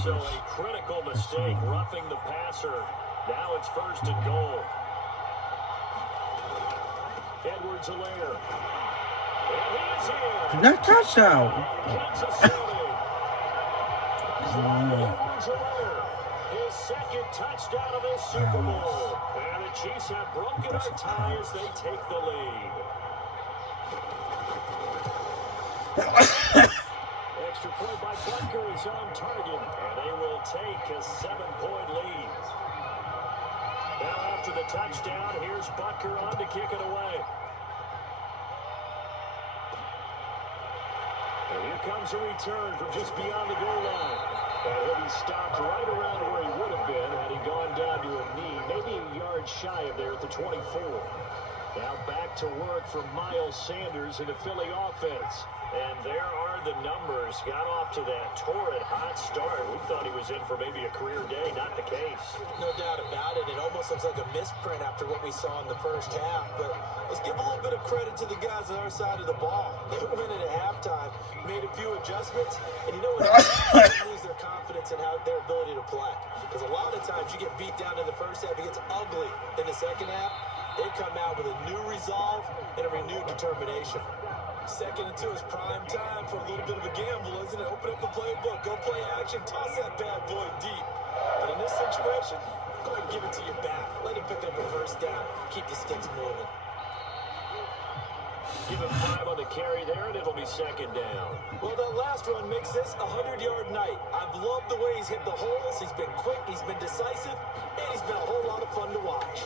So a critical mistake, roughing the passer. Now it's first and goal. Edwards-Helaire. And he is here. Not touchdown. Kansas City. Edwards-Helaire. His second touchdown of this Super Bowl. And the Chiefs have broken our tie as they take the lead. Extra point by Butker is on target, and they will take a 7-point lead. Now after the touchdown, here's Butker on to kick it away. And here comes a return from just beyond the goal line. And he'll be stopped right around where he would have been had he gone down to a knee, maybe a yard shy of there at the 24. Now back to work for Miles Sanders in the Philly offense. And there are the numbers. Got off to that torrid hot start. We thought he was in for maybe a career day. Not the case. No doubt about it. It almost looks like a misprint after what we saw in the first half. But let's give a little bit of credit to the guys on our side of the ball. They went in at halftime, made a few adjustments, and you know what? They lose their confidence in their ability to play. Because a lot of times you get beat down in the first half, it gets ugly in the second half. They come out with a new resolve and a renewed determination. Second and 2 is prime time for a little bit of a gamble, isn't it? Open up the playbook, go play action, toss that bad boy deep. But in this situation, go ahead and give it to your back. Let him pick up a first down. Keep the sticks moving. Give him 5 on the carry there, and it'll be second down. Well, that last run makes this a 100-yard night. I've loved the way he's hit the holes. He's been quick, he's been decisive, and he's been a whole lot of fun to watch.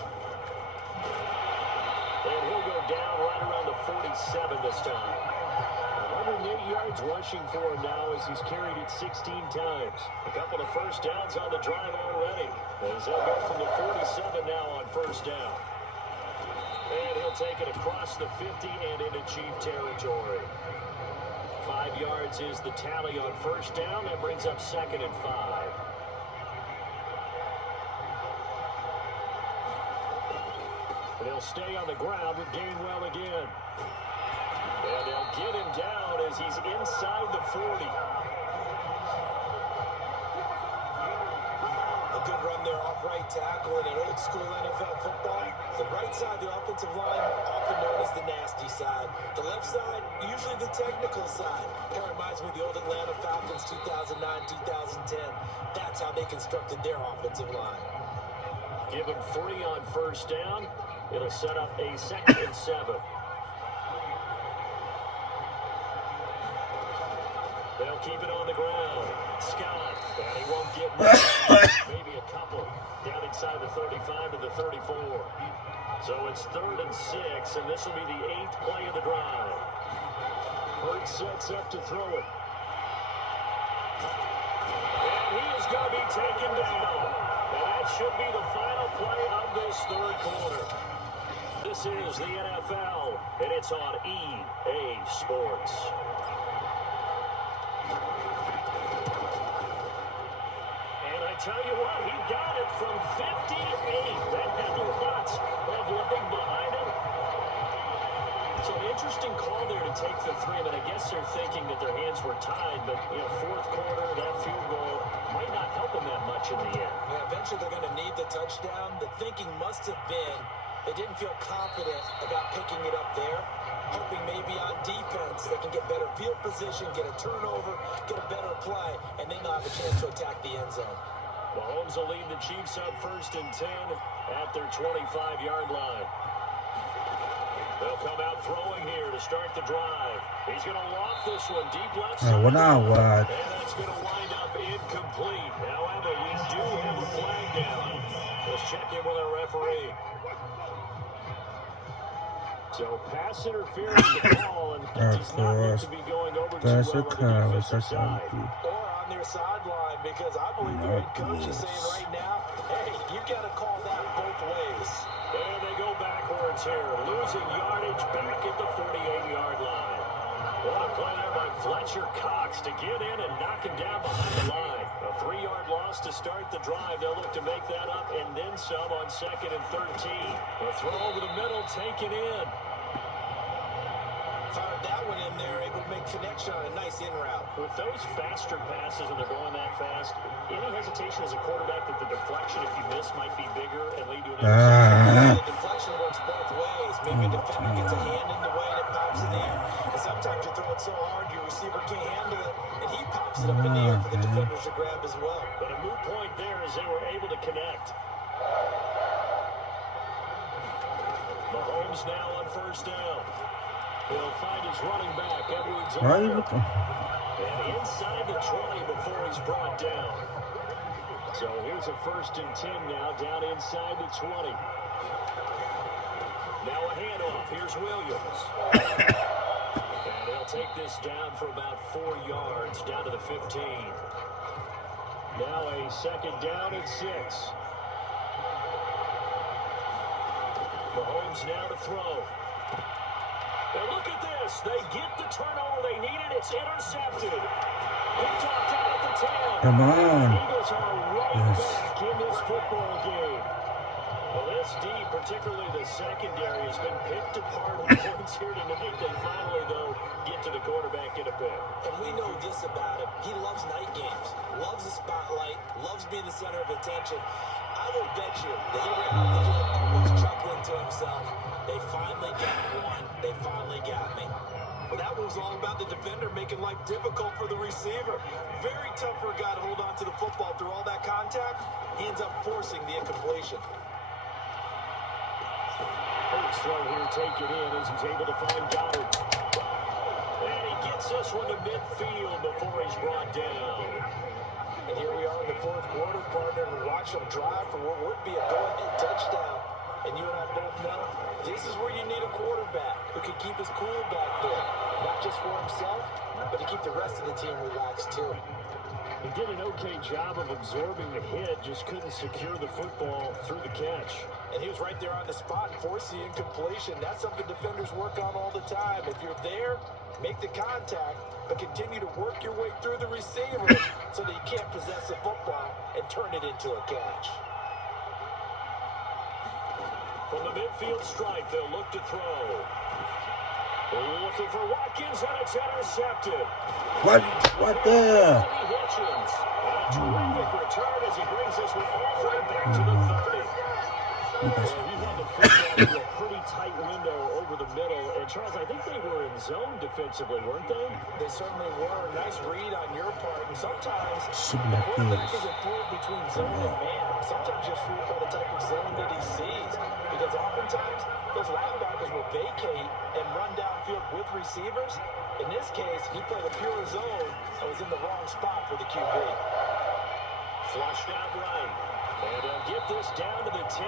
And he'll go down right around the 47 this time. 108 yards rushing for him now as he's carried it 16 times. A couple of first downs on the drive already. As they'll go from the 47 now on first down. And he'll take it across the 50 and into Chief territory. 5 yards is the tally on first down. That brings up second and 5. And he'll stay on the ground with Gainwell again. And they'll get him down as he's inside the 40. A good run there off right tackle in an old school NFL football. The right side of the offensive line, often known as the nasty side. The left side, usually the technical side. Kind of reminds me of the old Atlanta Falcons 2009, 2010. That's how they constructed their offensive line. Give him 3 on first down. It'll set up a second and 7. They'll keep it on the ground. Scott, and he won't get much. Maybe a couple. Down inside the 35 to the 34. So it's 3rd and 6, and this will be the 8th play of the drive. Hurts sets up to throw it. And he is going to be taken down. And that should be the final play of this third quarter. This is the NFL, and it's on EA Sports. And I tell you what, he got it from 58. That had lots of living behind him. So an interesting call there to take the three, but I guess they're thinking that their hands were tied, but, fourth quarter, that field goal might not help them that much in the end. Yeah, eventually they're going to need the touchdown. The thinking must have been they didn't feel confident about picking it up there, hoping maybe on defense they can get better field position, get a turnover, get a better play, and then they'll have a chance to attack the end zone. Mahomes will lead the Chiefs up 1st and 10 at their 25-yard line. They'll come out throwing here to start the drive. He's going to loft this one deep left side. What now? What? And that's going to wind up incomplete. However, we do have a flag down. Let's check in with our referee. So pass interference the ball, and does not look to be going over to the defensive side. Or on their sideline, because I believe the head coach is saying right now, hey, you got to call that both ways. And they go backwards here, losing yardage back at the 48-yard line. What a play there by Fletcher Cox to get in and knock him down behind the line. A 3-yard loss to start the drive. They'll look to make that up and then some on 2nd and 13. A throw over the middle, taken in. Fired that one in there, able to make connection on a nice in route. With those faster passes and they're going that fast, any hesitation as a quarterback that the deflection, if you miss, might be bigger and lead to an interception? The deflection works both ways. Maybe a defender gets a hand in the way and it pops in the air. And sometimes you throw it so hard your receiver can't handle it, and he pops it up in the air for the defenders to grab as well. But a moot point there as they were able to connect. Mahomes now on 1st down. He'll find his running back, Edwards. And inside the 20 before he's brought down. So here's a 1st and 10 now, down inside the 20. Now a handoff. Here's Williams. And they'll take this down for about 4 yards, down to the 15. Now a 2nd down at 6. Mahomes now to throw. And look at this. They get the turnover they needed. It's intercepted. Picked off down at the 10. Come on. Eagles are right back in this football game. Well, this D, particularly the secondary, has been picked apart with points here tonight. They finally, though, get to the quarterback in a bit. And we know this about him. He loves night games, loves the spotlight, loves being the center of attention. I will bet you that he ran out the field almost chuckling to himself. They finally got one. They finally got me. Well, that was all about the defender making life difficult for the receiver. Very tough for a guy to hold on to the football through all that contact. He ends up forcing the incompletion. First throw here, take it in as he's able to find Goddard. And he gets this one to midfield before he's brought down. And here we are in the 4th quarter, partner, and watch him drive for what would be a go-ahead touchdown. And you and I both know this is where you need a quarterback who can keep his cool back there. Not just for himself, but to keep the rest of the team relaxed too. He did an okay job of absorbing the hit, just couldn't secure the football through the catch. And he was right there on the spot, forcing the incompletion. That's something defenders work on all the time. If you're there, make the contact, but continue to work your way through the receiver so that you can't possess the football and turn it into a catch. From the midfield stripe, they'll look to throw. Looking for Watkins, and it's intercepted. What the? Hitchens. And a terrific return as he brings this one all the way back to the 30. And he had the football to a pretty tight window over the middle. And Charles, I think they were in zone defensively, weren't they? They certainly were. Nice read on your part. And sometimes Should the be like quarterback this. isn't fooled between zone and man. Sometimes you're fooled by the type of zone that he sees. Because oftentimes those linebackers will vacate and run downfield with receivers. In this case, he played a pure zone and was in the wrong spot for the QB. Flushed out right. And they'll get this down to the 10.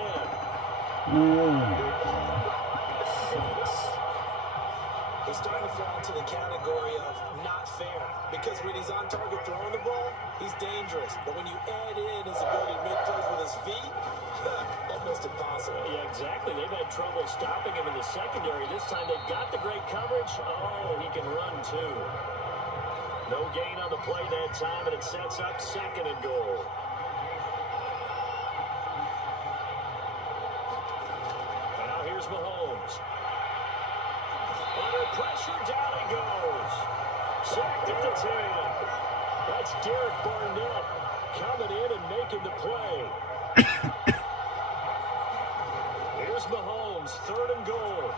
He's starting to fall into the category of not fair. Because when he's on target throwing the ball, he's dangerous. But when you add in his ability to make plays with his feet, almost impossible. Yeah, exactly. They've had trouble stopping him in the secondary. This time they've got the great coverage. Oh, he can run too. No gain on the play that time, and it sets up 2nd and goal. Now here's Mahomes. Under pressure, down he goes. Sacked at the 10. That's Derek Barnett coming in and making the play. Here's Mahomes, 3rd and goal.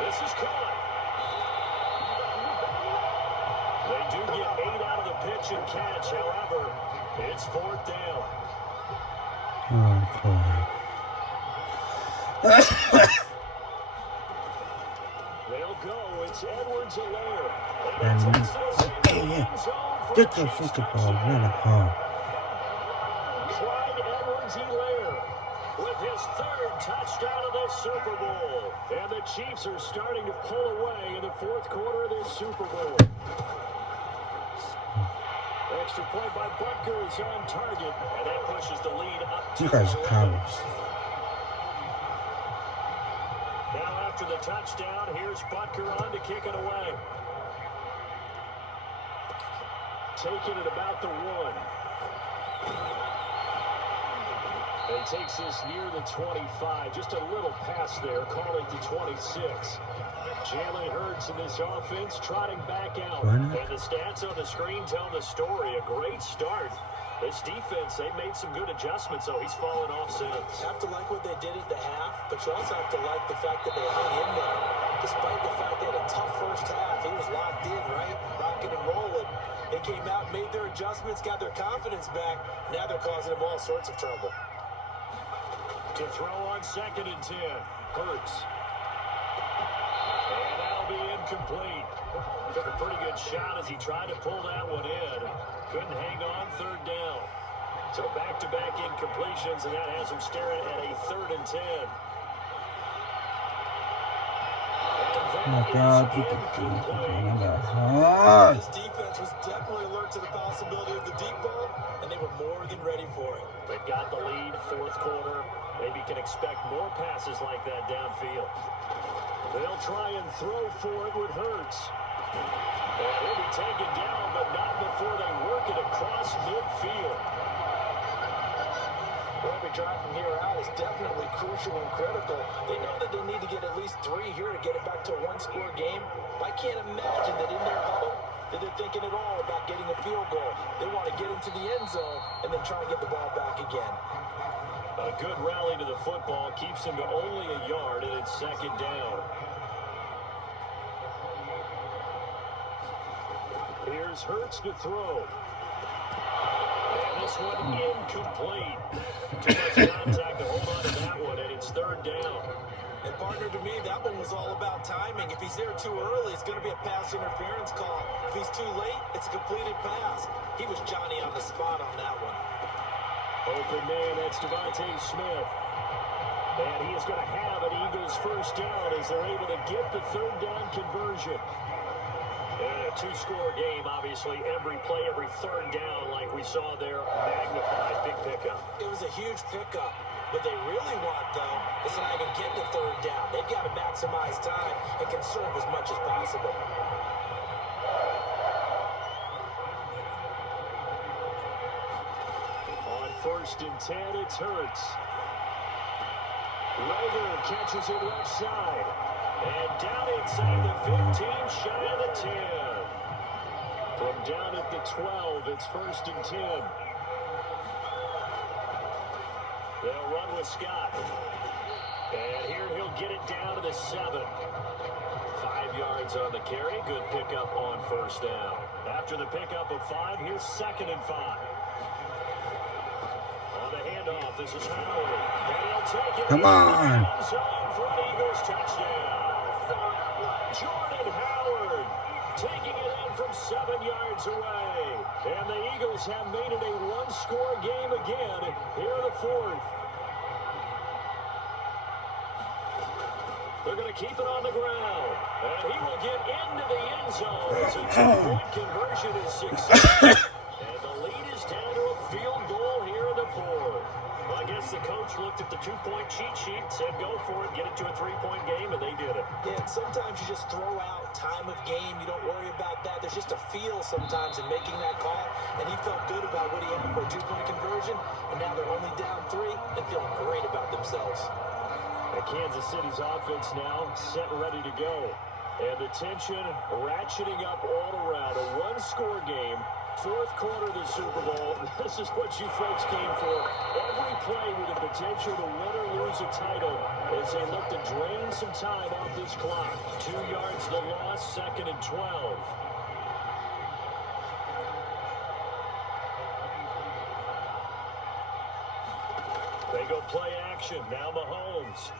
This is caught. They do get 8 out of the pitch and catch. However, it's 4th down. They'll go. It's Edwards-Helaire. Get the football, run apart. Clyde Edwards-Helaire with his 3rd touchdown of this Super Bowl. And the Chiefs are starting to pull away in the 4th quarter of this Super Bowl. Extra point by Butker is on target, and that pushes the lead up to You guys are cowards. Now after the touchdown, here's Butker on to kick it away. Taking it about the 1. And he takes this near the 25. Just a little pass there. Call it the 26. Jalen Hurts in this offense trotting back out. And the stats on the screen tell the story. A great start. This defense, they made some good adjustments, so he's fallen off since. You have to like what they did at the half, but you also have to like the fact that they hung in there. Despite the fact they had a tough first half, he was locked in, right? Rocking and rolling. They came out, made their adjustments, got their confidence back. Now they're causing them all sorts of trouble. To throw on 2nd and 10. Hurts. And that'll be incomplete. Took a pretty good shot as he tried to pull that one in. Couldn't hang on 3rd down. So back-to-back incompletions, and that has him staring at a 3rd and 10. Oh my God, you can do it. This defense was definitely alert to the possibility of the deep ball, and they were more than ready for it. They've got the lead, 4th quarter. Maybe can expect more passes like that downfield. They'll try and throw for it with Hurts. And he'll be taken down, but not before they work it across midfield. Every drive from here out is definitely crucial and critical. They know that they need to get at least 3 here to get it back to a 1-score game. I can't imagine that in their huddle that they're thinking at all about getting a field goal. They want to get into the end zone and then try and get the ball back again. A good rally to the football keeps him to only a yard, and it's 2nd down. Here's Hurts to throw. And this one incomplete. Too much contact to hold on to that one, and it's 3rd down. And partner, to me, that one was all about timing. If he's there too early, it's going to be a pass interference call. If he's too late, it's a completed pass. He was Johnny on the spot on that one. Open man, that's Devontae Smith. And he is going to have an Eagles 1st down as they're able to get the 3rd down conversion. And a 2-score game, obviously, every play, every 3rd down, like we saw there, magnified, big pickup. It was a huge pickup. What they really want, though, is to not even get the 3rd down. They've got to maximize time and conserve as much as possible. On 1st and 10, it's Hurts. Rager catches it left side. And down inside the 15, shy of the 10. From down at the 12, it's 1st and 10. They'll run with Scott. And here he'll get it down to the 7. 5 yards on the carry. Good pickup on 1st down. After the pickup of 5, here's 2nd and 5. On the handoff, this is Howard. And he'll take it. Come on. For an Eagles touchdown. Jordan Howard taking it in from 7 yards away. And the Eagles have made it a 1-score game again here in the 4th. They're going to keep it on the ground. And he will get into the end zone as a two-point conversion is successful. And the lead is down to a field goal here in the fourth. Well, I guess the coach looked at the two-point cheat sheet, said go for it, get it to a three-point game, and they did it. Yeah, and sometimes you just throw out time of game. You don't worry about that. There's just a feel sometimes in making that call, and he felt good about what he had for a two-point conversion, and now they're only down 3 and feeling great about themselves. And Kansas City's offense now set ready to go. And the tension ratcheting up all around. A one-score game. Fourth quarter of the Super Bowl. This is what you folks came for. Every play with the potential to win or lose a title as they look to drain some time off this clock. 2 yards the loss, 2nd and 12. They go play action. Now Mahomes.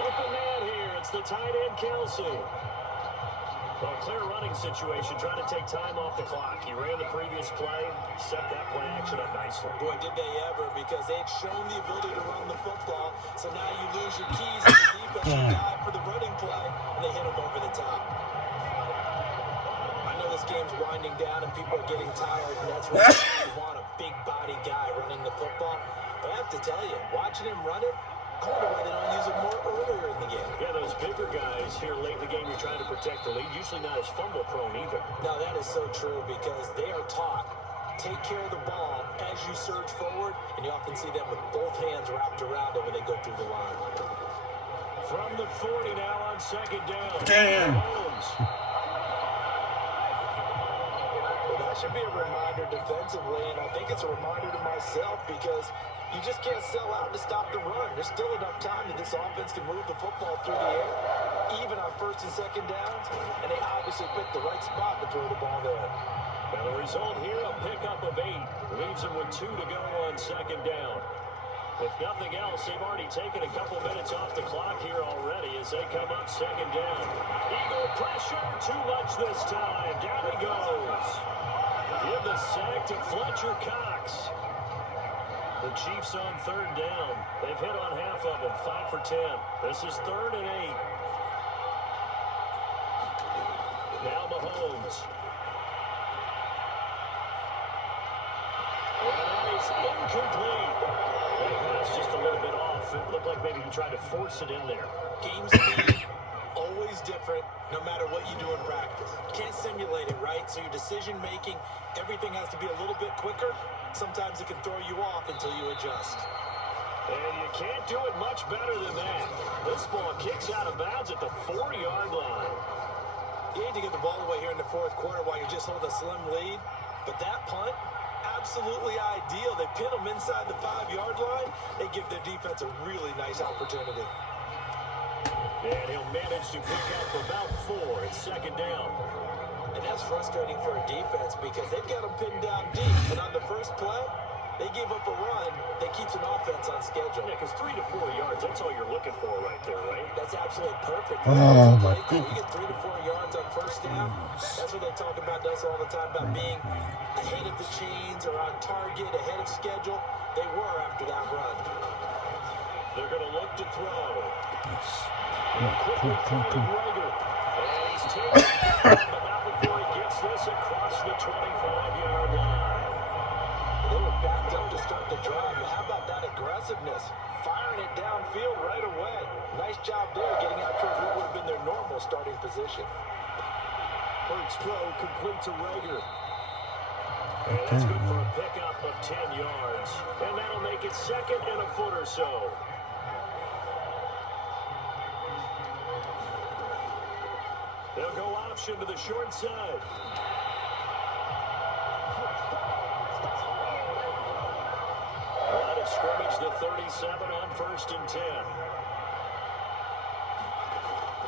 Open man here. It's the tight end, Kelsey. Well, clear running situation, trying to take time off the clock. He ran the previous play, set that play action up nicely. Boy, did they ever, because they had shown the ability to run the football, so now you lose your keys as the defensive guy for the running play, and they hit him over the top. I know this game's winding down and people are getting tired, and that's why you want a big body guy running the football. But I have to tell you, watching him run it, I wonder why they don't use it more earlier in the game. Yeah, those bigger guys here late in the game, you're trying to protect the lead. Usually not as fumble prone either. No, that is so true because they are taught, take care of the ball as you surge forward, and you often see them with both hands wrapped around them when they go through the line. From the 40 now on 2nd down. Damn. Mahomes. Well, that should be a reminder defensively, and I think it's a reminder to myself because you just can't sell out to stop the run. There's still enough time that this offense can move the football through the air, even on 1st and 2nd downs, and they obviously picked the right spot to throw the ball there. Now the result here, a pickup of 8. Leaves them with 2 to go on 2nd down. If nothing else, they've already taken a couple minutes off the clock here already as they come up 2nd down. Eagle pressure, too much this time. Down he goes. Give the sack to Fletcher Cox. The Chiefs on 3rd down. They've hit on half of them, 5 for 10. This is 3rd and 8. Now Mahomes. And that is incomplete. That pass just a little bit off. It looked like maybe he tried to force it in there. Game speed, always different, no matter what you do in practice. You can't simulate it, right? So your decision-making, everything has to be a little bit quicker. Sometimes it can throw you off until you adjust. And you can't do it much better than that. This ball kicks out of bounds at the 40-yard line. You hate to get the ball away here in the 4th quarter while you're just holding a slim lead. But that punt, absolutely ideal. They pin them inside the 5-yard line. They give their defense a really nice opportunity. And he'll manage to pick up about 4 at 2nd down. And that's frustrating for a defense because they've got them pinned down deep. And on the first play, they gave up a run that keeps an offense on schedule. Yeah, because 3 to 4 yards, that's all you're looking for right there, right? That's absolutely perfect. Oh, my You get 3 to 4 yards on 1st down. That's what they talk about us all the time, about being ahead of the chains or on target, ahead of schedule. They were after that run. They're going to look to throw. Quickly finding Rager. And he's taken down, but not before he gets this across the 25-yard line. They were backed up to start the drive. How about that aggressiveness? Firing it downfield right away. Nice job there, getting out towards what would have been their normal starting position. Hurts throw complete to Rager. And that's good for a pickup of 10 yards. And that'll make it 2nd and a foot or so. They'll go option to the short side. Line of scrimmage, the 37 on 1st and 10.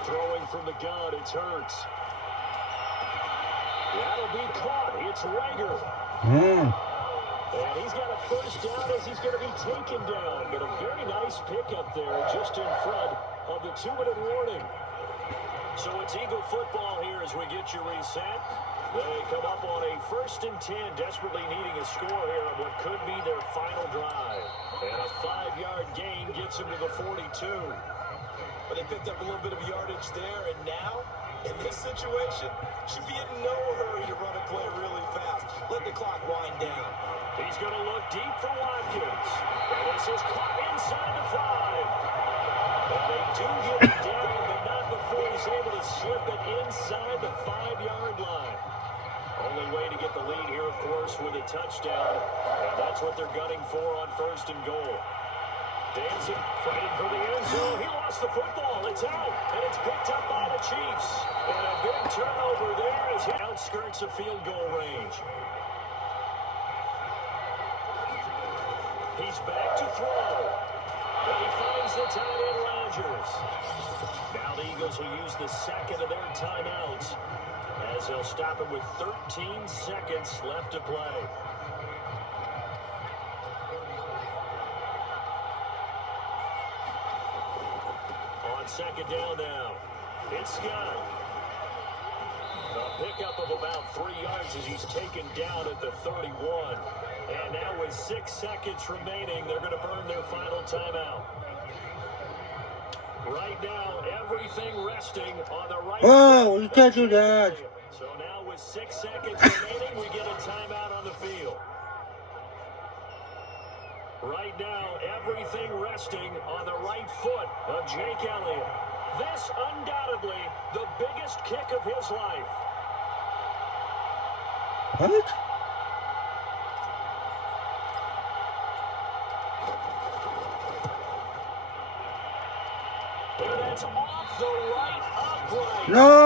Throwing from the gun, it's Hurts. That'll be caught. It's Rager. And he's got a 1st down as he's going to be taken down. But a very nice pickup there just in front of the 2-minute warning. So it's Eagle football here as we get you reset. They come up on a 1st and 10, desperately needing a score here on what could be their final drive. And a 5-yard gain gets them to the 42. But they picked up a little bit of yardage there, and now, in this situation, should be in no hurry to run a play really fast. Let the clock wind down. He's going to look deep for Watkins. And this is caught inside the 5. And they do get it down, but not before he's able to slip it inside the 5-yard line. Only way to get the lead here, of course, with a touchdown. And that's what they're gunning for on 1st and goal. Dancing, fighting for the end zone. He lost the football. It's out, and it's picked up by the Chiefs. And a big turnover there as he outskirts of field goal range. He's back to throw. And he finds the tight end, Rodgers. Now the Eagles will use the second of their timeouts as they'll stop it with 13 seconds left to play. On 2nd down now, it's Scott. A pickup of about 3 yards as he's taken down at the 31. And now with 6 seconds remaining, they're going to burn their final timeout. Right now, everything resting on the right. Oh, you can't do that. So now with 6 seconds remaining, we get a timeout on the field. Right now, everything resting on the right foot of Jake Elliott. This undoubtedly the biggest kick of his life. What? And that's off the right upright. No!